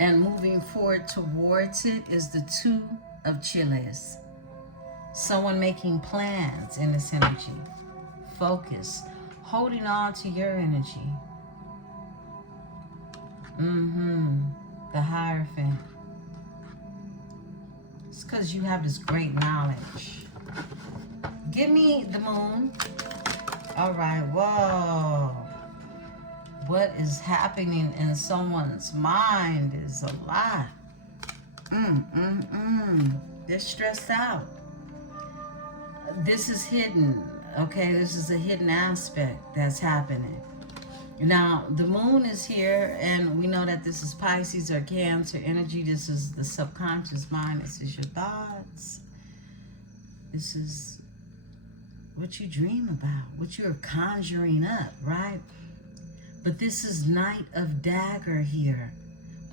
and moving forward towards it is the Two of Chiles. Someone making plans in this energy. Focus. Holding on to your energy. The Hierophant. It's because you have this great knowledge. Give me the Moon. All right. Whoa. What is happening in someone's mind is a lot. They're stressed out. This is hidden. Okay, this is a hidden aspect that's happening. Now, the Moon is here, and we know that this is Pisces or Cancer energy. This is the subconscious mind. This is your thoughts. This is what you dream about, what you're conjuring up, right? But this is Knight of Dagger here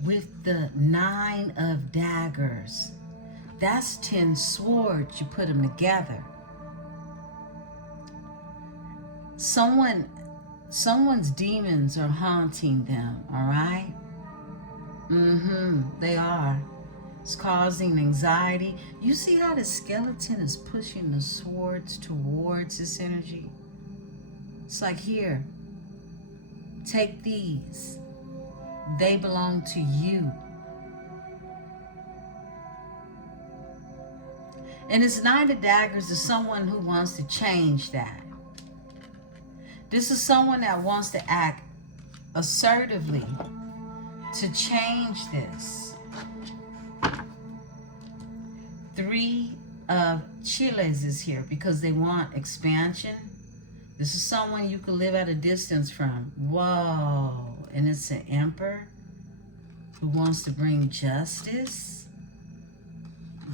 with the Nine of Daggers. That's 10 swords. You put them together. Someone's demons are haunting them, all right? They are. It's causing anxiety. You see how the skeleton is pushing the swords towards this energy? It's like, here, take these. They belong to you. And this Nine of Daggers is someone who wants to change that. This is someone that wants to act assertively to change this. Three of Chiles is here because they want expansion. This is someone you can live at a distance from. Whoa. And it's an Emperor who wants to bring justice.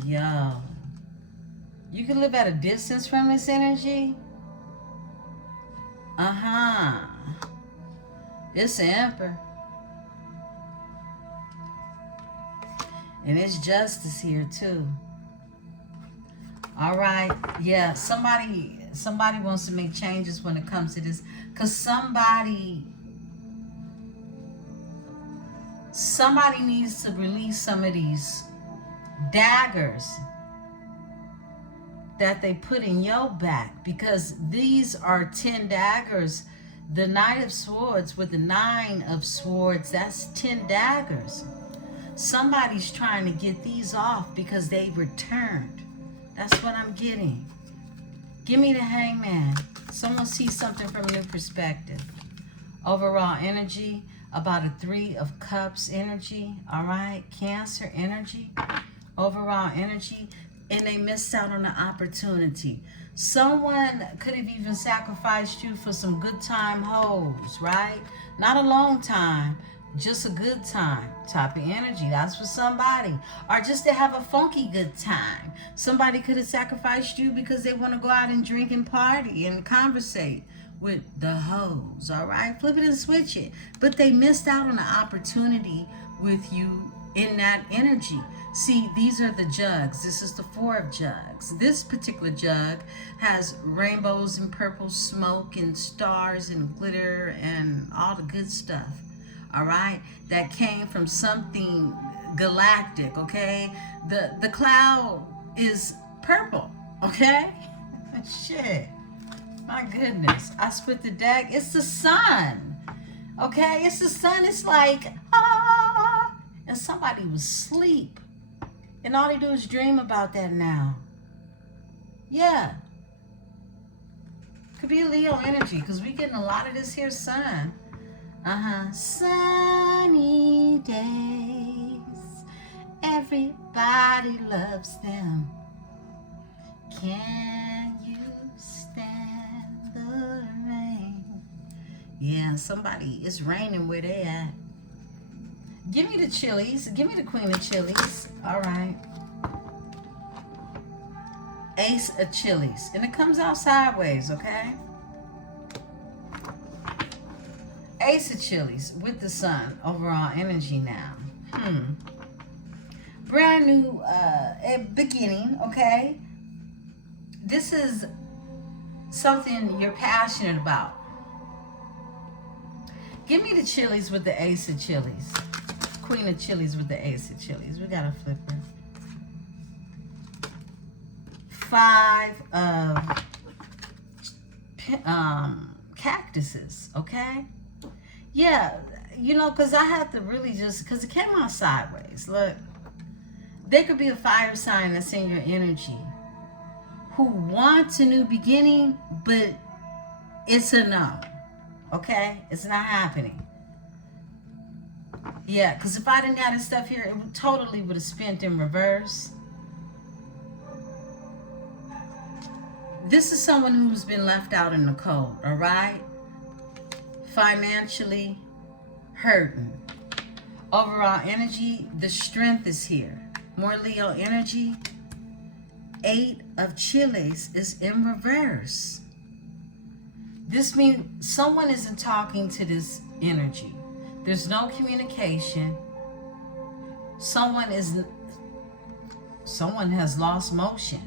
Yo. You can live at a distance from this energy. It's an Emperor. And it's justice here too. All right. Yeah, somebody Somebody wants to make changes when it comes to this. Because somebody needs to release some of these daggers that they put in your back, because these are 10 daggers. The Knight of Swords with the 9 of Swords, that's 10 daggers. Somebody's trying to get these off because they returned. That's what I'm getting. Give me the Hangman. Someone sees something from a new perspective. Overall energy, about a 3 of Cups energy. All right, Cancer energy. Overall energy. And they missed out on the opportunity. Someone could have even sacrificed you for some good time hoes, right? Not a long time, just a good time type of energy. That's for somebody. Or just to have a funky good time. Somebody could have sacrificed you because they want to go out and drink and party and conversate with the hoes, all right? Flip it and switch it. But they missed out on the opportunity with you in that energy. See, these are the jugs. This is the 4 of jugs. This particular jug has rainbows and purple smoke and stars and glitter and all the good stuff. All right? That came from something galactic, okay? The cloud is purple, okay? Shit. My goodness. I split the deck. It's the sun. Okay? It's the sun. It's like, ah. And somebody was asleep. And all they do is dream about that now. Yeah. Could be a Leo energy, because we're getting a lot of this here sun. Sunny days. Everybody loves them. Can you stand the rain? Yeah, somebody, it's raining where they at. Give me the chilies. Give me the Queen of Chilies. All right. Ace of Chilies. And it comes out sideways, okay? Ace of Chilies with the sun. Overall energy now. Brand new beginning, okay? This is something you're passionate about. Give me the Chilies with the Ace of Chilies. Queen of Chilies with the Ace of Chilies. We got a flipper. 5 of cactuses, okay? Yeah, you know, because I had to really just, because it came out sideways. Look, there could be a fire sign that's in your energy who wants a new beginning, but it's a no, okay? It's not happening. Yeah, because if I didn't have this stuff here, it would totally would have spent in reverse. This is someone who's been left out in the cold, all right? Financially hurting. Overall energy, the strength is here. More Leo energy. 8 of Chilies is in reverse. This means someone isn't talking to this energy. There's no communication. Someone has lost motion.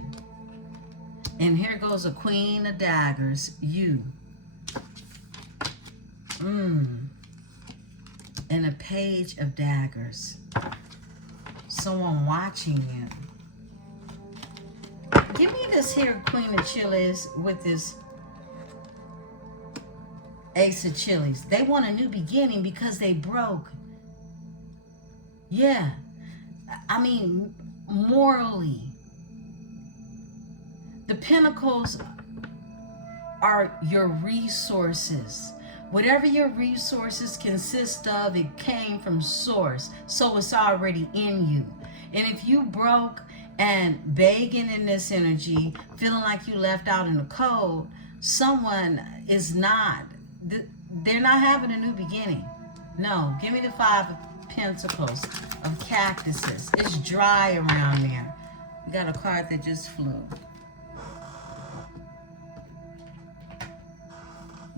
And here goes a Queen of Daggers, you. And a Page of Daggers. Someone watching you. Give me this here Queen of Chilies with this Ace of Chilies. They want a new beginning because they broke. Yeah. I mean, morally. The Pentacles are your resources. Whatever your resources consist of, it came from source. So it's already in you. And if you broke and begging in this energy, feeling like you left out in the cold, someone is not. They're not having a new beginning. No, give me the 5 of Pentacles of cactuses. It's dry around there. We got a card that just flew.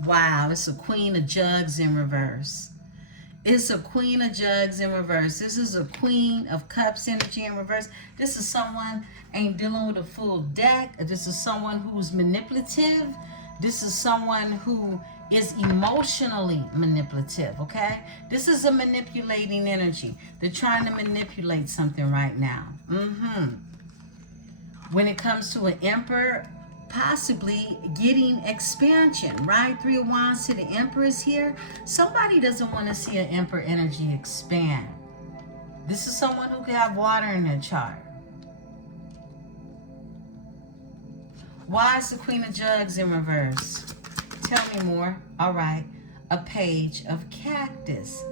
Wow, it's a Queen of Jugs in reverse. It's a Queen of Jugs in reverse. This is a Queen of Cups energy in reverse. This is someone ain't dealing with a full deck. This is someone who's manipulative. This is someone who is emotionally manipulative, okay? This is a manipulating energy. They're trying to manipulate something right now. When it comes to an Emperor, possibly getting expansion, right? 3 of Wands to the Empress here. Somebody doesn't want to see an Emperor energy expand. This is someone who could have water in their chart. Why is the Queen of Jugs in reverse? Tell me more. All right. A Page of Cactus.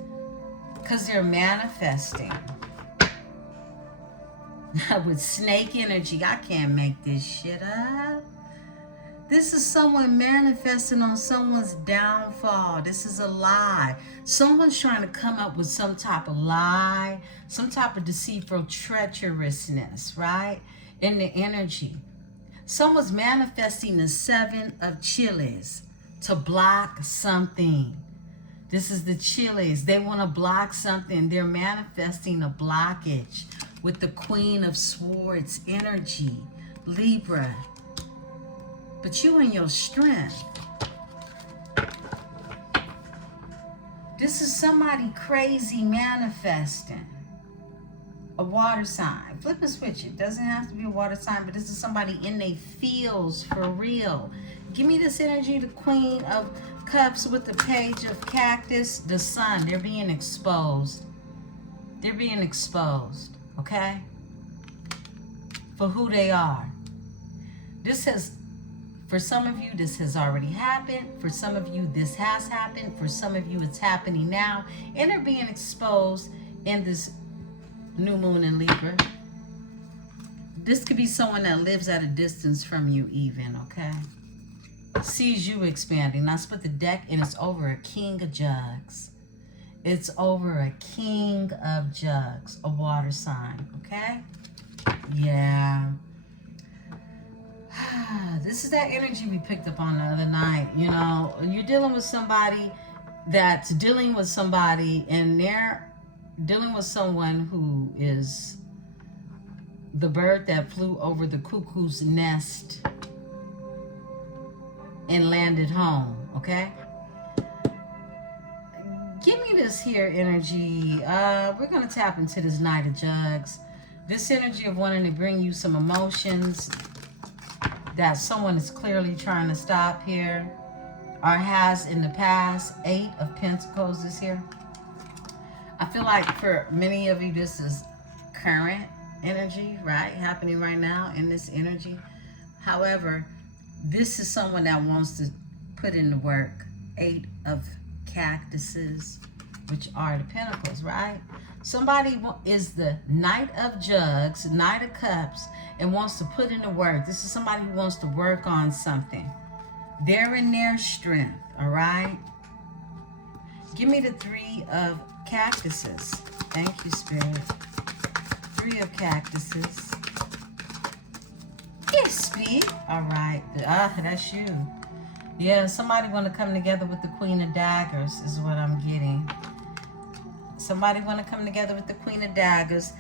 Because they're manifesting. With snake energy. I can't make this shit up. This is someone manifesting on someone's downfall. This is a lie. Someone's trying to come up with some type of lie, some type of deceitful treacherousness, right? In the energy. Someone's manifesting the 7 of Chilies to block something. This is the Chilies. They want to block something. They're manifesting a blockage with the Queen of Swords energy. Libra. But you and your strength. This is somebody crazy manifesting. A water sign. Flip and switch it. Doesn't have to be a water sign, but this is somebody in their feels for real. Give me this energy, the Queen of Cups with the Page of Cactus. The Sun. They're being exposed. They're being exposed. Okay? For who they are. This has... For some of you, this has already happened. For some of you, this has happened. For some of you, it's happening now. And they're being exposed in this new moon in Libra. This could be someone that lives at a distance from you even, okay? Sees you expanding. Now split the deck and it's over a King of Jugs. It's over a King of Jugs, a water sign, okay? Yeah. This is that energy we picked up on the other night. You know, you're dealing with somebody that's dealing with somebody and they're dealing with someone who is the bird that flew over the cuckoo's nest and landed home, okay? Give me this here energy. We're going to tap into this Knight of Jugs. This energy of wanting to bring you some emotions that someone is clearly trying to stop here or has in the past. 8 of Pentacles is here. I feel like for many of you, this is current energy, right? Happening right now in this energy. However, this is someone that wants to put in the work. 8 of Cactuses, which are the Pentacles, right? Somebody is the Knight of Jugs, Knight of Cups, and wants to put in the work. This is somebody who wants to work on something. They're in their strength, all right? Give me the 3 of Cactuses. Thank you, Spirit. 3 of Cactuses. Yes, please. All right. That's you. Yeah, somebody want to come together with the Queen of Daggers is what I'm getting. Somebody want to come together with the Queen of Daggers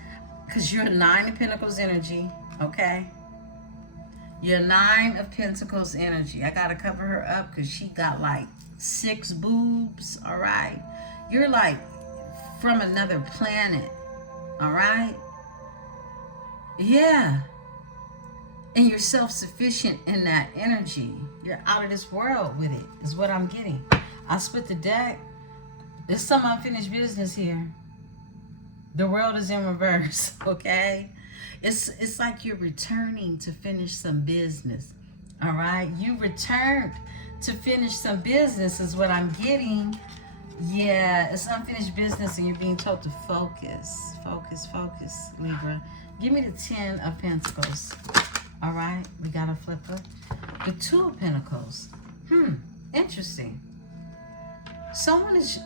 because you're 9 of Pentacles energy, okay? You're 9 of Pentacles energy. I got to cover her up because she got like 6 boobs, all right? You're like from another planet, all right? Yeah. And you're self-sufficient in that energy. You're out of this world with it, is what I'm getting. I split the deck. There's some unfinished business here. The world is in reverse, okay? It's like you're returning to finish some business, all right? You returned to finish some business is what I'm getting. Yeah, it's unfinished business and you're being told to focus. Focus, focus, Libra. Give me the 10 of Pentacles. All right, we got a flipper. The 2 of Pentacles. Interesting. Someone is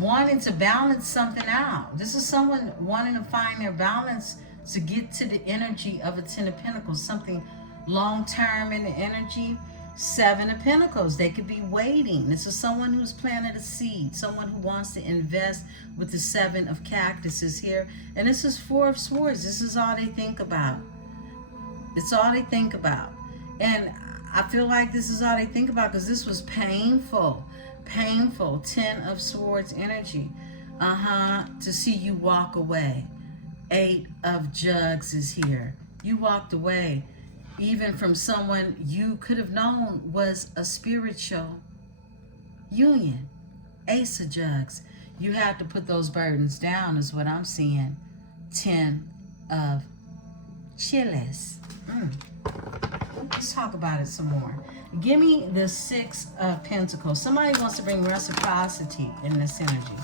wanting to balance something out. This is someone wanting to find their balance to get to the energy of a 10 of Pentacles. Something long-term in the energy. Seven of Pentacles. They could be waiting. This is someone who's planted a seed. Someone who wants to invest with the Seven of Cactuses here. And this is Four of Swords. This is all they think about. It's all they think about. And I feel like this is all they think about because this was painful. Painful. 10 of Swords energy. To see you walk away. 8 of Jugs is here. You walked away. Even from someone you could have known was a spiritual union. Ace of Jugs. You have to put those burdens down is what I'm seeing. 10 of Chiles. Let's talk about it some more. Give me the 6 of Pentacles. Somebody wants to bring reciprocity in this energy.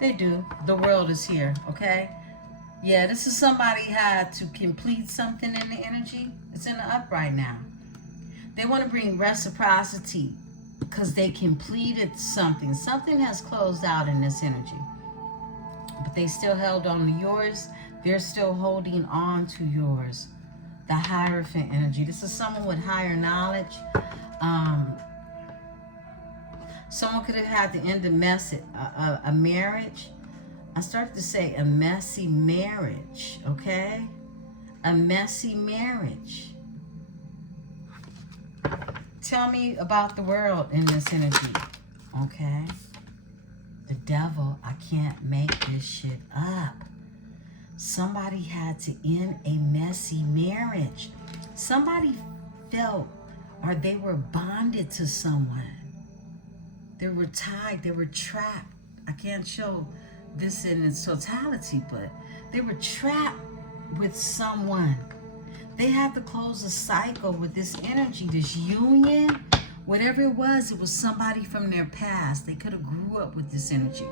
They do. The world is here, okay? Yeah, this is somebody had to complete something in the energy. It's in the upright now. They want to bring reciprocity because they completed something. Something has closed out in this energy. But they still held on to yours. They're still holding on to yours. The Hierophant energy. This is someone with higher knowledge. Someone could have had to end a marriage. I started to say a messy marriage, okay? A messy marriage. Tell me about the world in this energy, okay? The Devil, I can't make this shit up. Somebody had to end a messy marriage. Somebody felt or they were bonded to someone. They were tied, they were trapped. I can't show this in its totality, but they were trapped with someone. They had to close a cycle with this energy, this union, whatever it was somebody from their past. They could have grew up with this energy.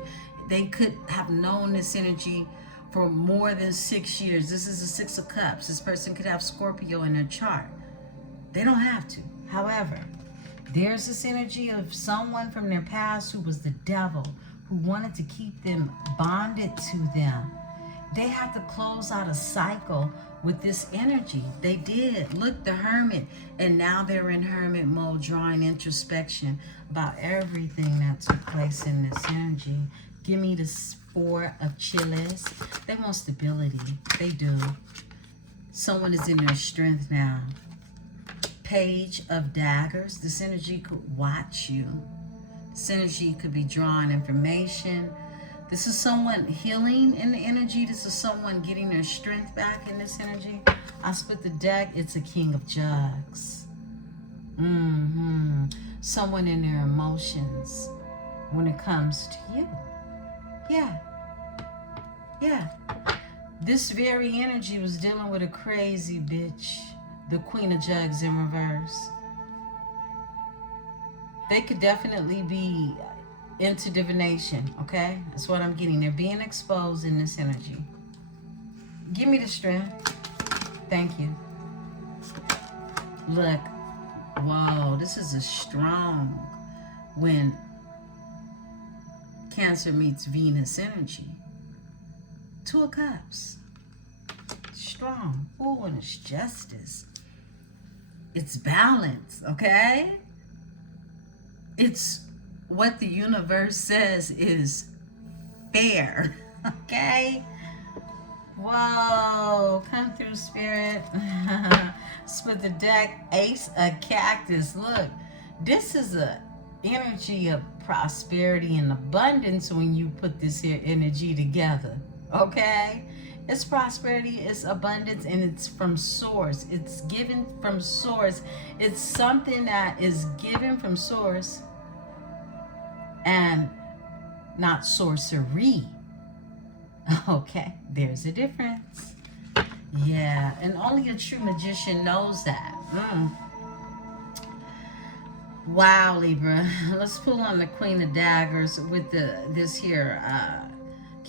They could have known this energy for more than 6 years. This is the 6 of Cups. This person could have Scorpio in their chart. They don't have to. However, there's this energy of someone from their past who was the devil, who wanted to keep them bonded to them. They had to close out a cycle with this energy. They did. Look, the Hermit. And now they're in Hermit mode, drawing introspection about everything that took place in this energy. Give me the 4 of Chiles. They want stability. They do. Someone is in their strength now. Page of Daggers. This energy could watch you. This energy could be drawing information. This is someone healing in the energy. This is someone getting their strength back in this energy. I split the deck. It's a King of Jugs. Someone in their emotions when it comes to you. Yeah. This very energy was dealing with a crazy bitch. The Queen of Jugs in reverse. They could definitely be into divination, okay? That's what I'm getting. They're being exposed in this energy. Give me the strength. Thank you. Look. Whoa, this is a strong when Cancer meets Venus energy. 2 of Cups. Strong. Oh, and it's justice. It's balance, okay? It's what the universe says is fair, okay? Whoa, come through, Spirit. Split the deck, Ace of Cactus. Look, this is a energy of prosperity and abundance when you put this here energy together, okay? It's prosperity, it's abundance, and it's from source. It's given from source. It's something that is given from source and not sorcery. Okay, there's a difference. Yeah, and only a true magician knows that. Wow, Libra. Let's pull on the Queen of Daggers with this here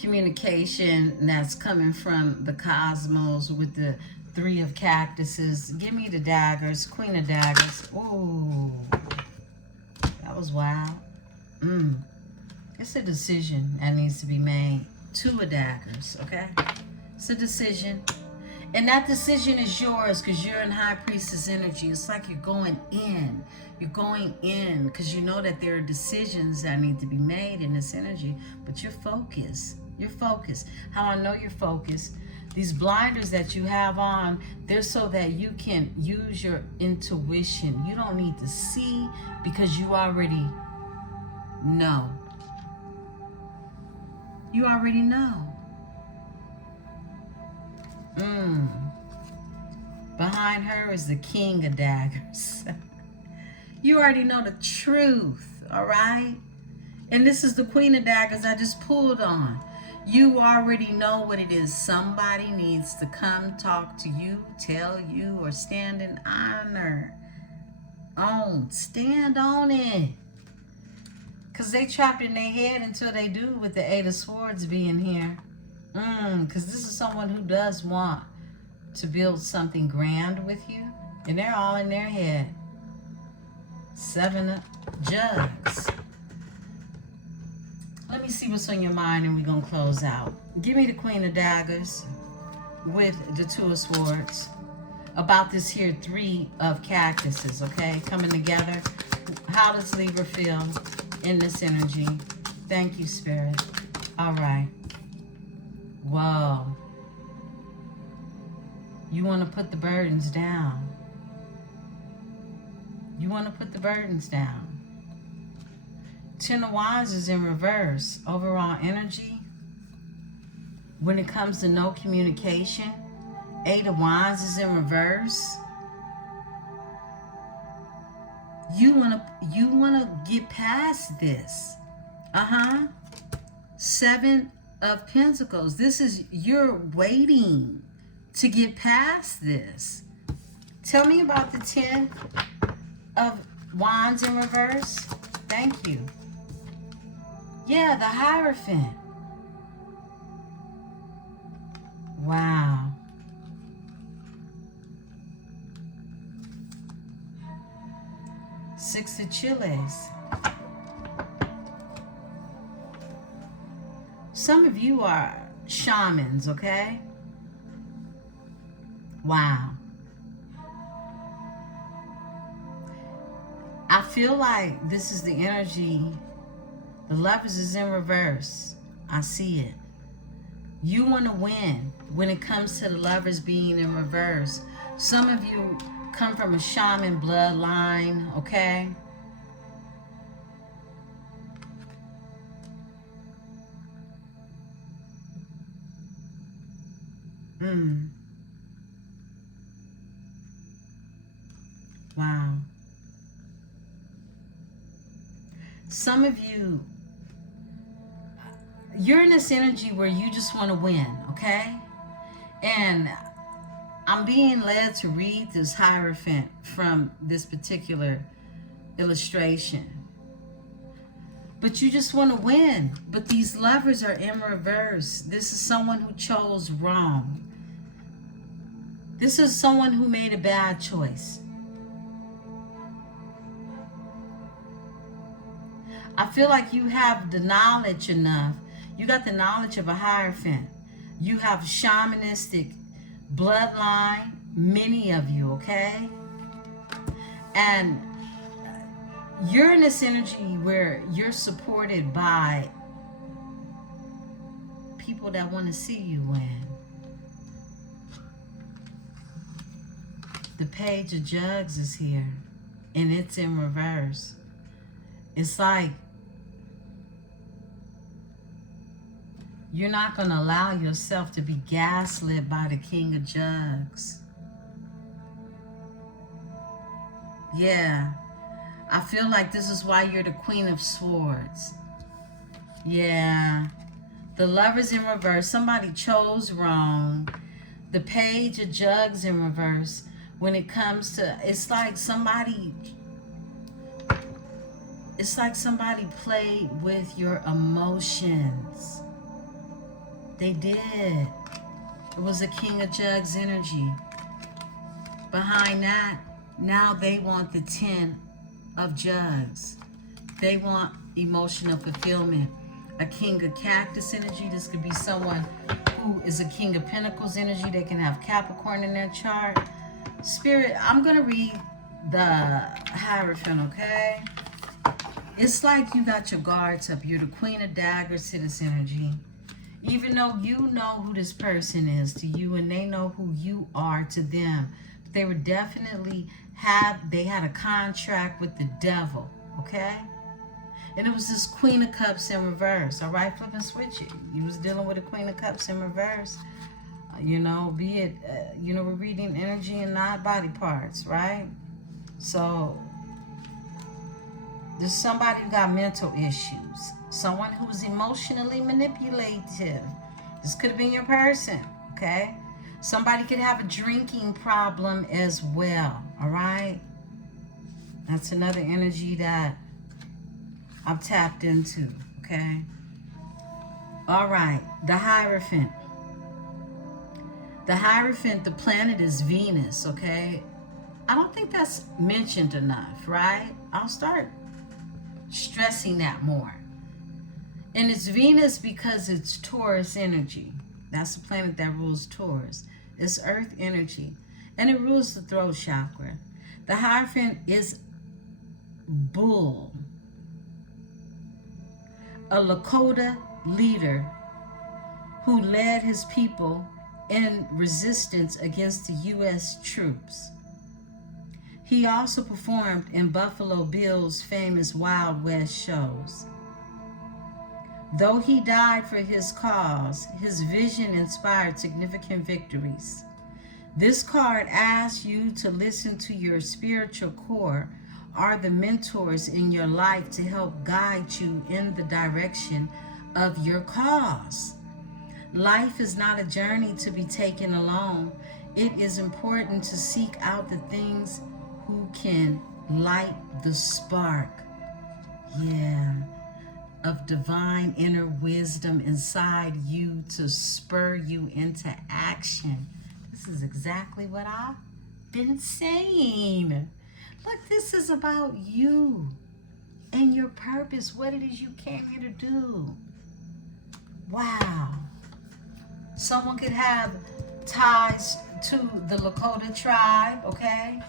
communication that's coming from the cosmos with the 3 of Cactuses. Give me the daggers. Queen of Daggers. Ooh, that was wild. It's a decision that needs to be made. 2 of Daggers, okay? It's a decision. And that decision is yours because you're in High Priestess energy. It's like you're going in. You're going in because you know that there are decisions that need to be made in this energy. But you're focused. You're focused. How I know you're focused. These blinders that you have on, they're so that you can use your intuition. You don't need to see because you already know. You already know. Behind her is the King of Daggers. You already know the truth, all right? And this is the Queen of Daggers I just pulled on. You already know what it is. Somebody needs to come talk to you, tell you, or stand in honor. Stand on it. Because they trapped in their head until they do with the Eight of Swords being here. Because this is someone who does want to build something grand with you. And they're all in their head. Seven of Jugs. Let me see what's on your mind and we're going to close out. Give me the Queen of Daggers with the Two of Swords. About this here Three of Cactuses, okay? Coming together. How does Libra feel in this energy? Thank you, Spirit. All right. Whoa. You want to put the burdens down. You want to put the burdens down. Ten of Wands is in reverse. Overall energy. When it comes to no communication, Eight of Wands is in reverse. You wanna get past this. Seven of Pentacles. This is, you're waiting to get past this. Tell me about the Ten of Wands in reverse. Thank you. Yeah, the Hierophant. Wow. Six of Chiles. Some of you are shamans, okay? Wow. I feel like this is the energy. The Lovers is in reverse. I see it. You want to win when it comes to the Lovers being in reverse. Some of you come from a shaman bloodline, okay? Wow. Some of you, you're in this energy where you just want to win, okay? And I'm being led to read this Hierophant from this particular illustration. But you just want to win. But these Lovers are in reverse. This is someone who chose wrong. This is someone who made a bad choice. I feel like you have the knowledge enough. You got the knowledge of a Hierophant. You have shamanistic bloodline, many of you, okay? And you're in this energy where you're supported by people that want to see you win. The Page of Jugs is here, and it's in reverse. It's like you're not going to allow yourself to be gaslit by the King of Jugs. Yeah. I feel like this is why you're the Queen of Swords. Yeah. The Lovers in reverse. Somebody chose wrong. The Page of Jugs in reverse. When it comes to, it's like somebody played with your emotions. They did. It was a King of Jugs energy. Behind that, now they want the Ten of Jugs. They want emotional fulfillment. A King of Cactus energy. This could be someone who who is a King of Pentacles energy. They can have Capricorn in their chart. Spirit, I'm going to read the Hierophant, okay? It's like you got your guards up. You're the Queen of Daggers to this energy. Even though you know who this person is to you and they know who you are to them. They were definitely they had a contract with the devil, okay? And it was this Queen of Cups in reverse, all right? Flip and switch it. You was dealing with a Queen of Cups in reverse. You know, be it, we're reading energy and not body parts, right? So, there's somebody who got mental issues. Someone who's emotionally manipulative. This could have been your person, okay? Somebody could have a drinking problem as well, all right? That's another energy that I've tapped into, okay? All right, the Hierophant. The Hierophant, the planet is Venus, okay? I don't think that's mentioned enough, right? I'll start stressing that more. And it's Venus because it's Taurus energy. That's the planet that rules Taurus. It's Earth energy. And it rules the throat chakra. The Hierophant is bull. A Lakota leader who led his people in resistance against the U.S. troops. He also performed in Buffalo Bill's famous Wild West shows. Though he died for his cause, his vision inspired significant victories. This card asks you to listen to your spiritual core or the mentors in your life to help guide you in the direction of your cause. Life is not a journey to be taken alone. It is important to seek out the things who can light the spark, of divine inner wisdom inside you to spur you into action. This is exactly what I've been saying. Look, this is about you and your purpose, what it is you came here to do. Wow. Someone could have ties to the Lakota tribe, okay?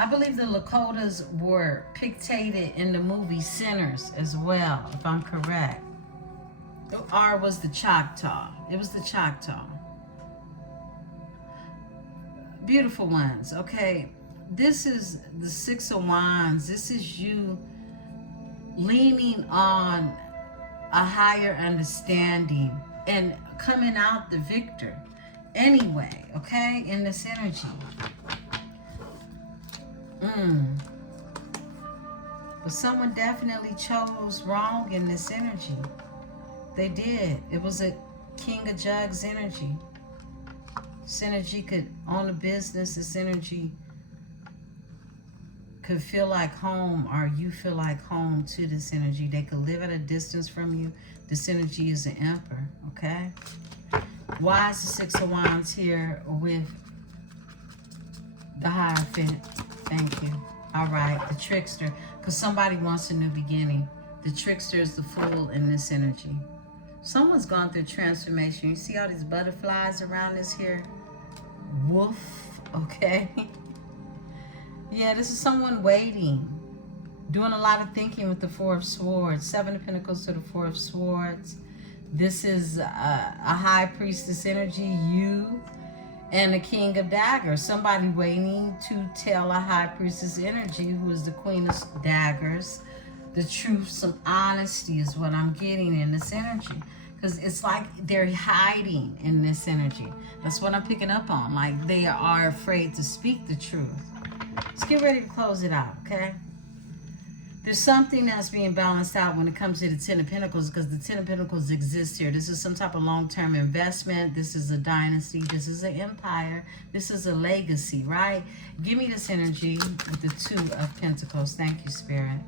I believe the Lakotas were pictated in the movie Sinners as well, if I'm correct. Or was the Choctaw. It was the Choctaw. Beautiful ones, okay? This is the Six of Wands. This is you leaning on a higher understanding and coming out the victor anyway, okay, in this energy. But someone definitely chose wrong in this energy. They did. It was a King of Jugs energy. This energy could own a business. This energy could feel like home, or you feel like home to this energy. They could live at a distance from you. This energy is an Emperor, okay? Why is the Six of Wands here with the Hierophant? Thank you. All right, the Trickster. Because somebody wants a new beginning. The Trickster is the Fool in this energy. Someone's gone through transformation. You see all these butterflies around this here? Woof, okay? Yeah, this is someone waiting. Doing a lot of thinking with the Four of Swords. Seven of Pentacles to the Four of Swords. This is a High Priestess energy. You and the King of Daggers. Somebody waiting to tell a High Priestess energy, who is the Queen of Daggers, the truth. Some honesty is what I'm getting in this energy. Because it's like they're hiding in this energy. That's what I'm picking up on. Like they are afraid to speak the truth. Let's get ready to close it out, okay? There's something that's being balanced out when it comes to the Ten of Pentacles, because the Ten of Pentacles exists here. This is some type of long-term investment. This is a dynasty. This is an empire. This is a legacy, right? Give me this energy with the Two of Pentacles. Thank you, Spirit.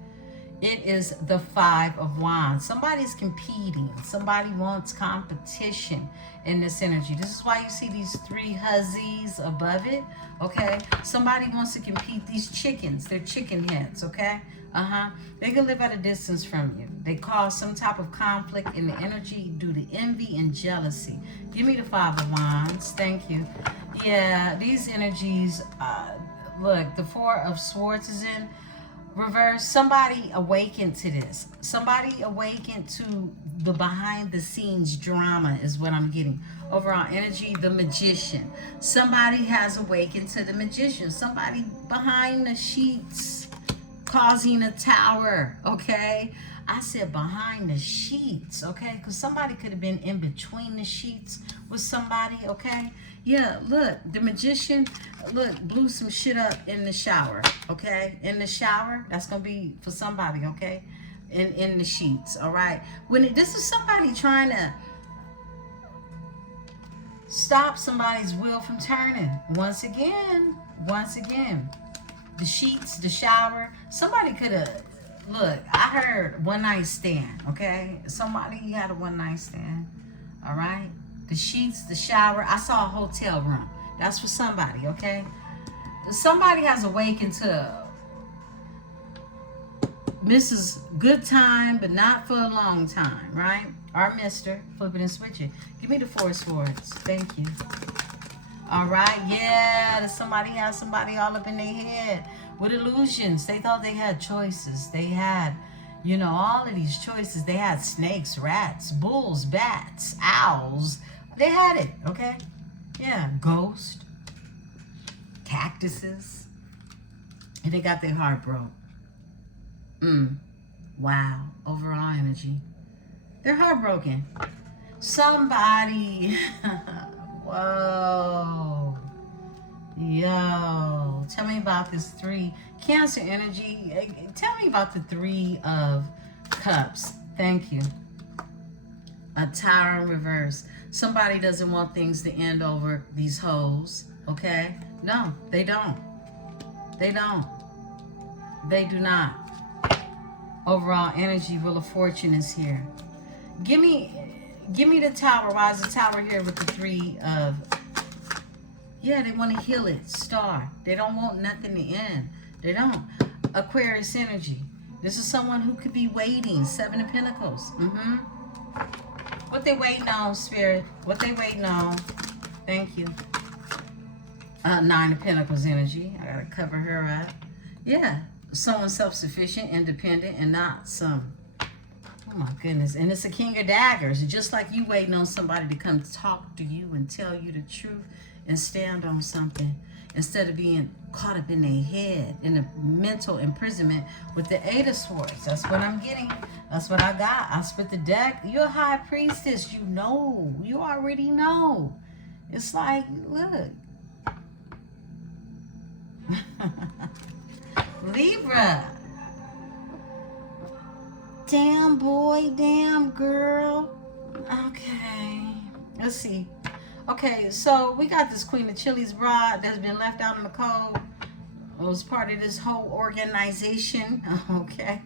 It is the Five of Wands. Somebody's competing. Somebody wants competition in this energy. This is why you see these three hussies above it, okay? Somebody wants to compete. These chickens, they're chicken heads, okay? They can live at a distance from you. They cause some type of conflict in the energy due to envy and jealousy. Give me the Five of Wands. Thank you. Yeah, these energies, look, the Four of Swords is in reverse. Somebody awakened to this. Somebody awakened to the behind the scenes drama is what I'm getting. Overall energy, the Magician. Somebody has awakened to the Magician. Somebody behind the sheets causing a tower, okay? I said behind the sheets, okay? Because somebody could have been in between the sheets with somebody, okay? Yeah, look, the Magician, look, blew some shit up in the shower, okay? In the shower, that's going to be for somebody, okay? In the sheets, all right? This is somebody trying to stop somebody's wheel from turning. Once again, the sheets, the shower. Somebody could have, look, I heard one night stand, okay? Somebody had a one night stand, all right? The sheets, the shower. I saw a hotel room. That's for somebody, okay? Somebody has awakened to Mrs. Good Time, but not for a long time, right? Or Mr. Flipping and switching. Give me the Four of Swords. Thank you. All right, yeah, somebody has somebody all up in their head with illusions. They thought they had choices. They had, you know, all of these choices. They had snakes, rats, bulls, bats, owls. They had it, okay? Yeah, ghost, cactuses. And they got their heart broke. Wow, overall energy. They're heartbroken. Somebody... Whoa. Yo. Tell me about this three. Cancer energy. Tell me about the Three of Cups. Thank you. A Tower in reverse. Somebody doesn't want things to end over these hoes. Okay? No, they don't. They don't. They do not. Overall energy. Wheel of Fortune is here. Give me the Tower. Why is the Tower here with the Three of... Yeah, they want to heal it. Star. They don't want nothing to end. They don't. Aquarius energy. This is someone who could be waiting. Seven of Pentacles. What they waiting on, Spirit? What they waiting on? Thank you. Nine of Pentacles energy. I got to cover her up. Yeah. Someone self-sufficient, independent, and not some... Oh my goodness. And it's a King of Daggers. Just like you waiting on somebody to come talk to you and tell you the truth and stand on something instead of being caught up in their head in a mental imprisonment with the Eight of Swords. That's what I'm getting. That's what I got. I split the deck. You're a High Priestess. You know. You already know. It's like, look. Libra. Damn boy, damn girl. Okay. Let's see. Okay, so we got this Queen of Chilies bride that's been left out in the cold. It was part of this whole organization. Okay.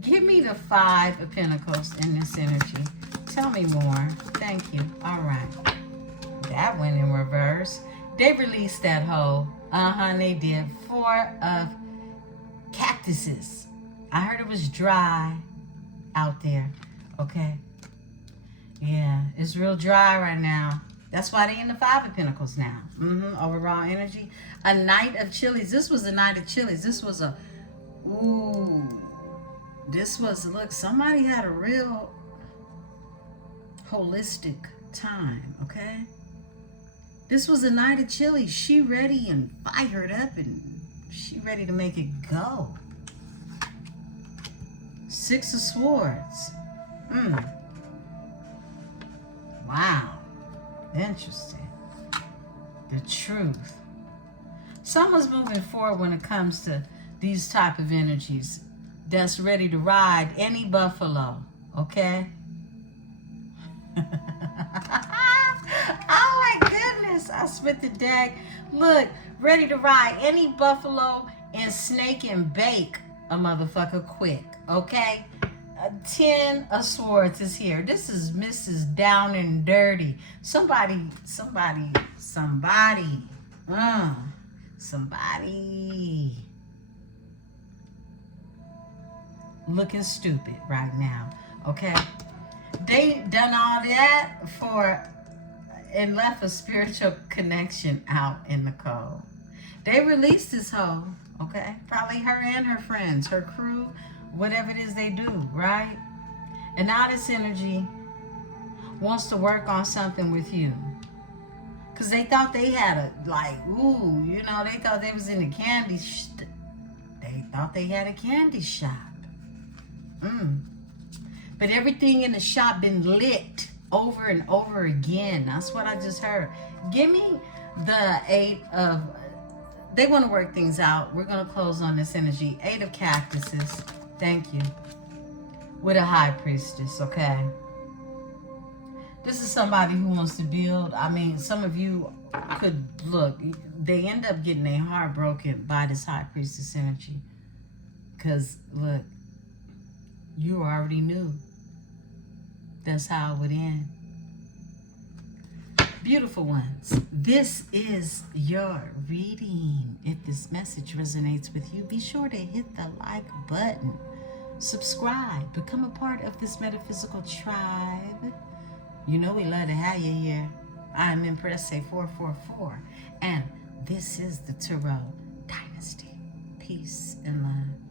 Give me the Five of Pentacles in this energy. Tell me more. Thank you. All right. That went in reverse. They released that hoe. They did. Four of Cactuses. I heard it was dry out there. Okay. Yeah, it's real dry right now. That's why they in the Five of Pentacles now. Overall energy. A Knight of Chilies. This was a Knight of Chilies. This was a... Ooh. This was... Look, somebody had a real holistic time. Okay? This was a Knight of Chilies. She ready and fired up and she ready to make it go. Six of Swords. Wow. Interesting. The truth. Someone's moving forward when it comes to these type of energies that's ready to ride any buffalo. Okay? Oh my goodness. I spit the deck. Look, ready to ride any buffalo and snake and bake a motherfucker quick. Okay? 10 of Swords is here. This is Mrs. Down and Dirty. Somebody. looking stupid right now, okay? They done all that for and left a spiritual connection out in the cold. They released this hoe, okay? Probably her and her friends, her crew, whatever it is they do, right? And now this energy wants to work on something with you. Because they thought they had a, like, ooh, you know, they thought they was in a candy, they thought they had a candy shop. But everything in the shop been lit over and over again. That's what I just heard. Give me the 8 of, they want to work things out. We're going to close on this energy. 8 of cactuses. Thank you. With a high priestess, okay? This is somebody who wants to build. I mean, some of you could, look, they end up getting their heart broken by this high priestess energy. Because, look, you already knew that's how it would end. Beautiful ones, this is your reading. If this message resonates with you, be sure to hit the like button. Subscribe. Become a part of this metaphysical tribe. You know we love to have you here. I'm Empresse 444, and this is the Tarot Dynasty. Peace and love.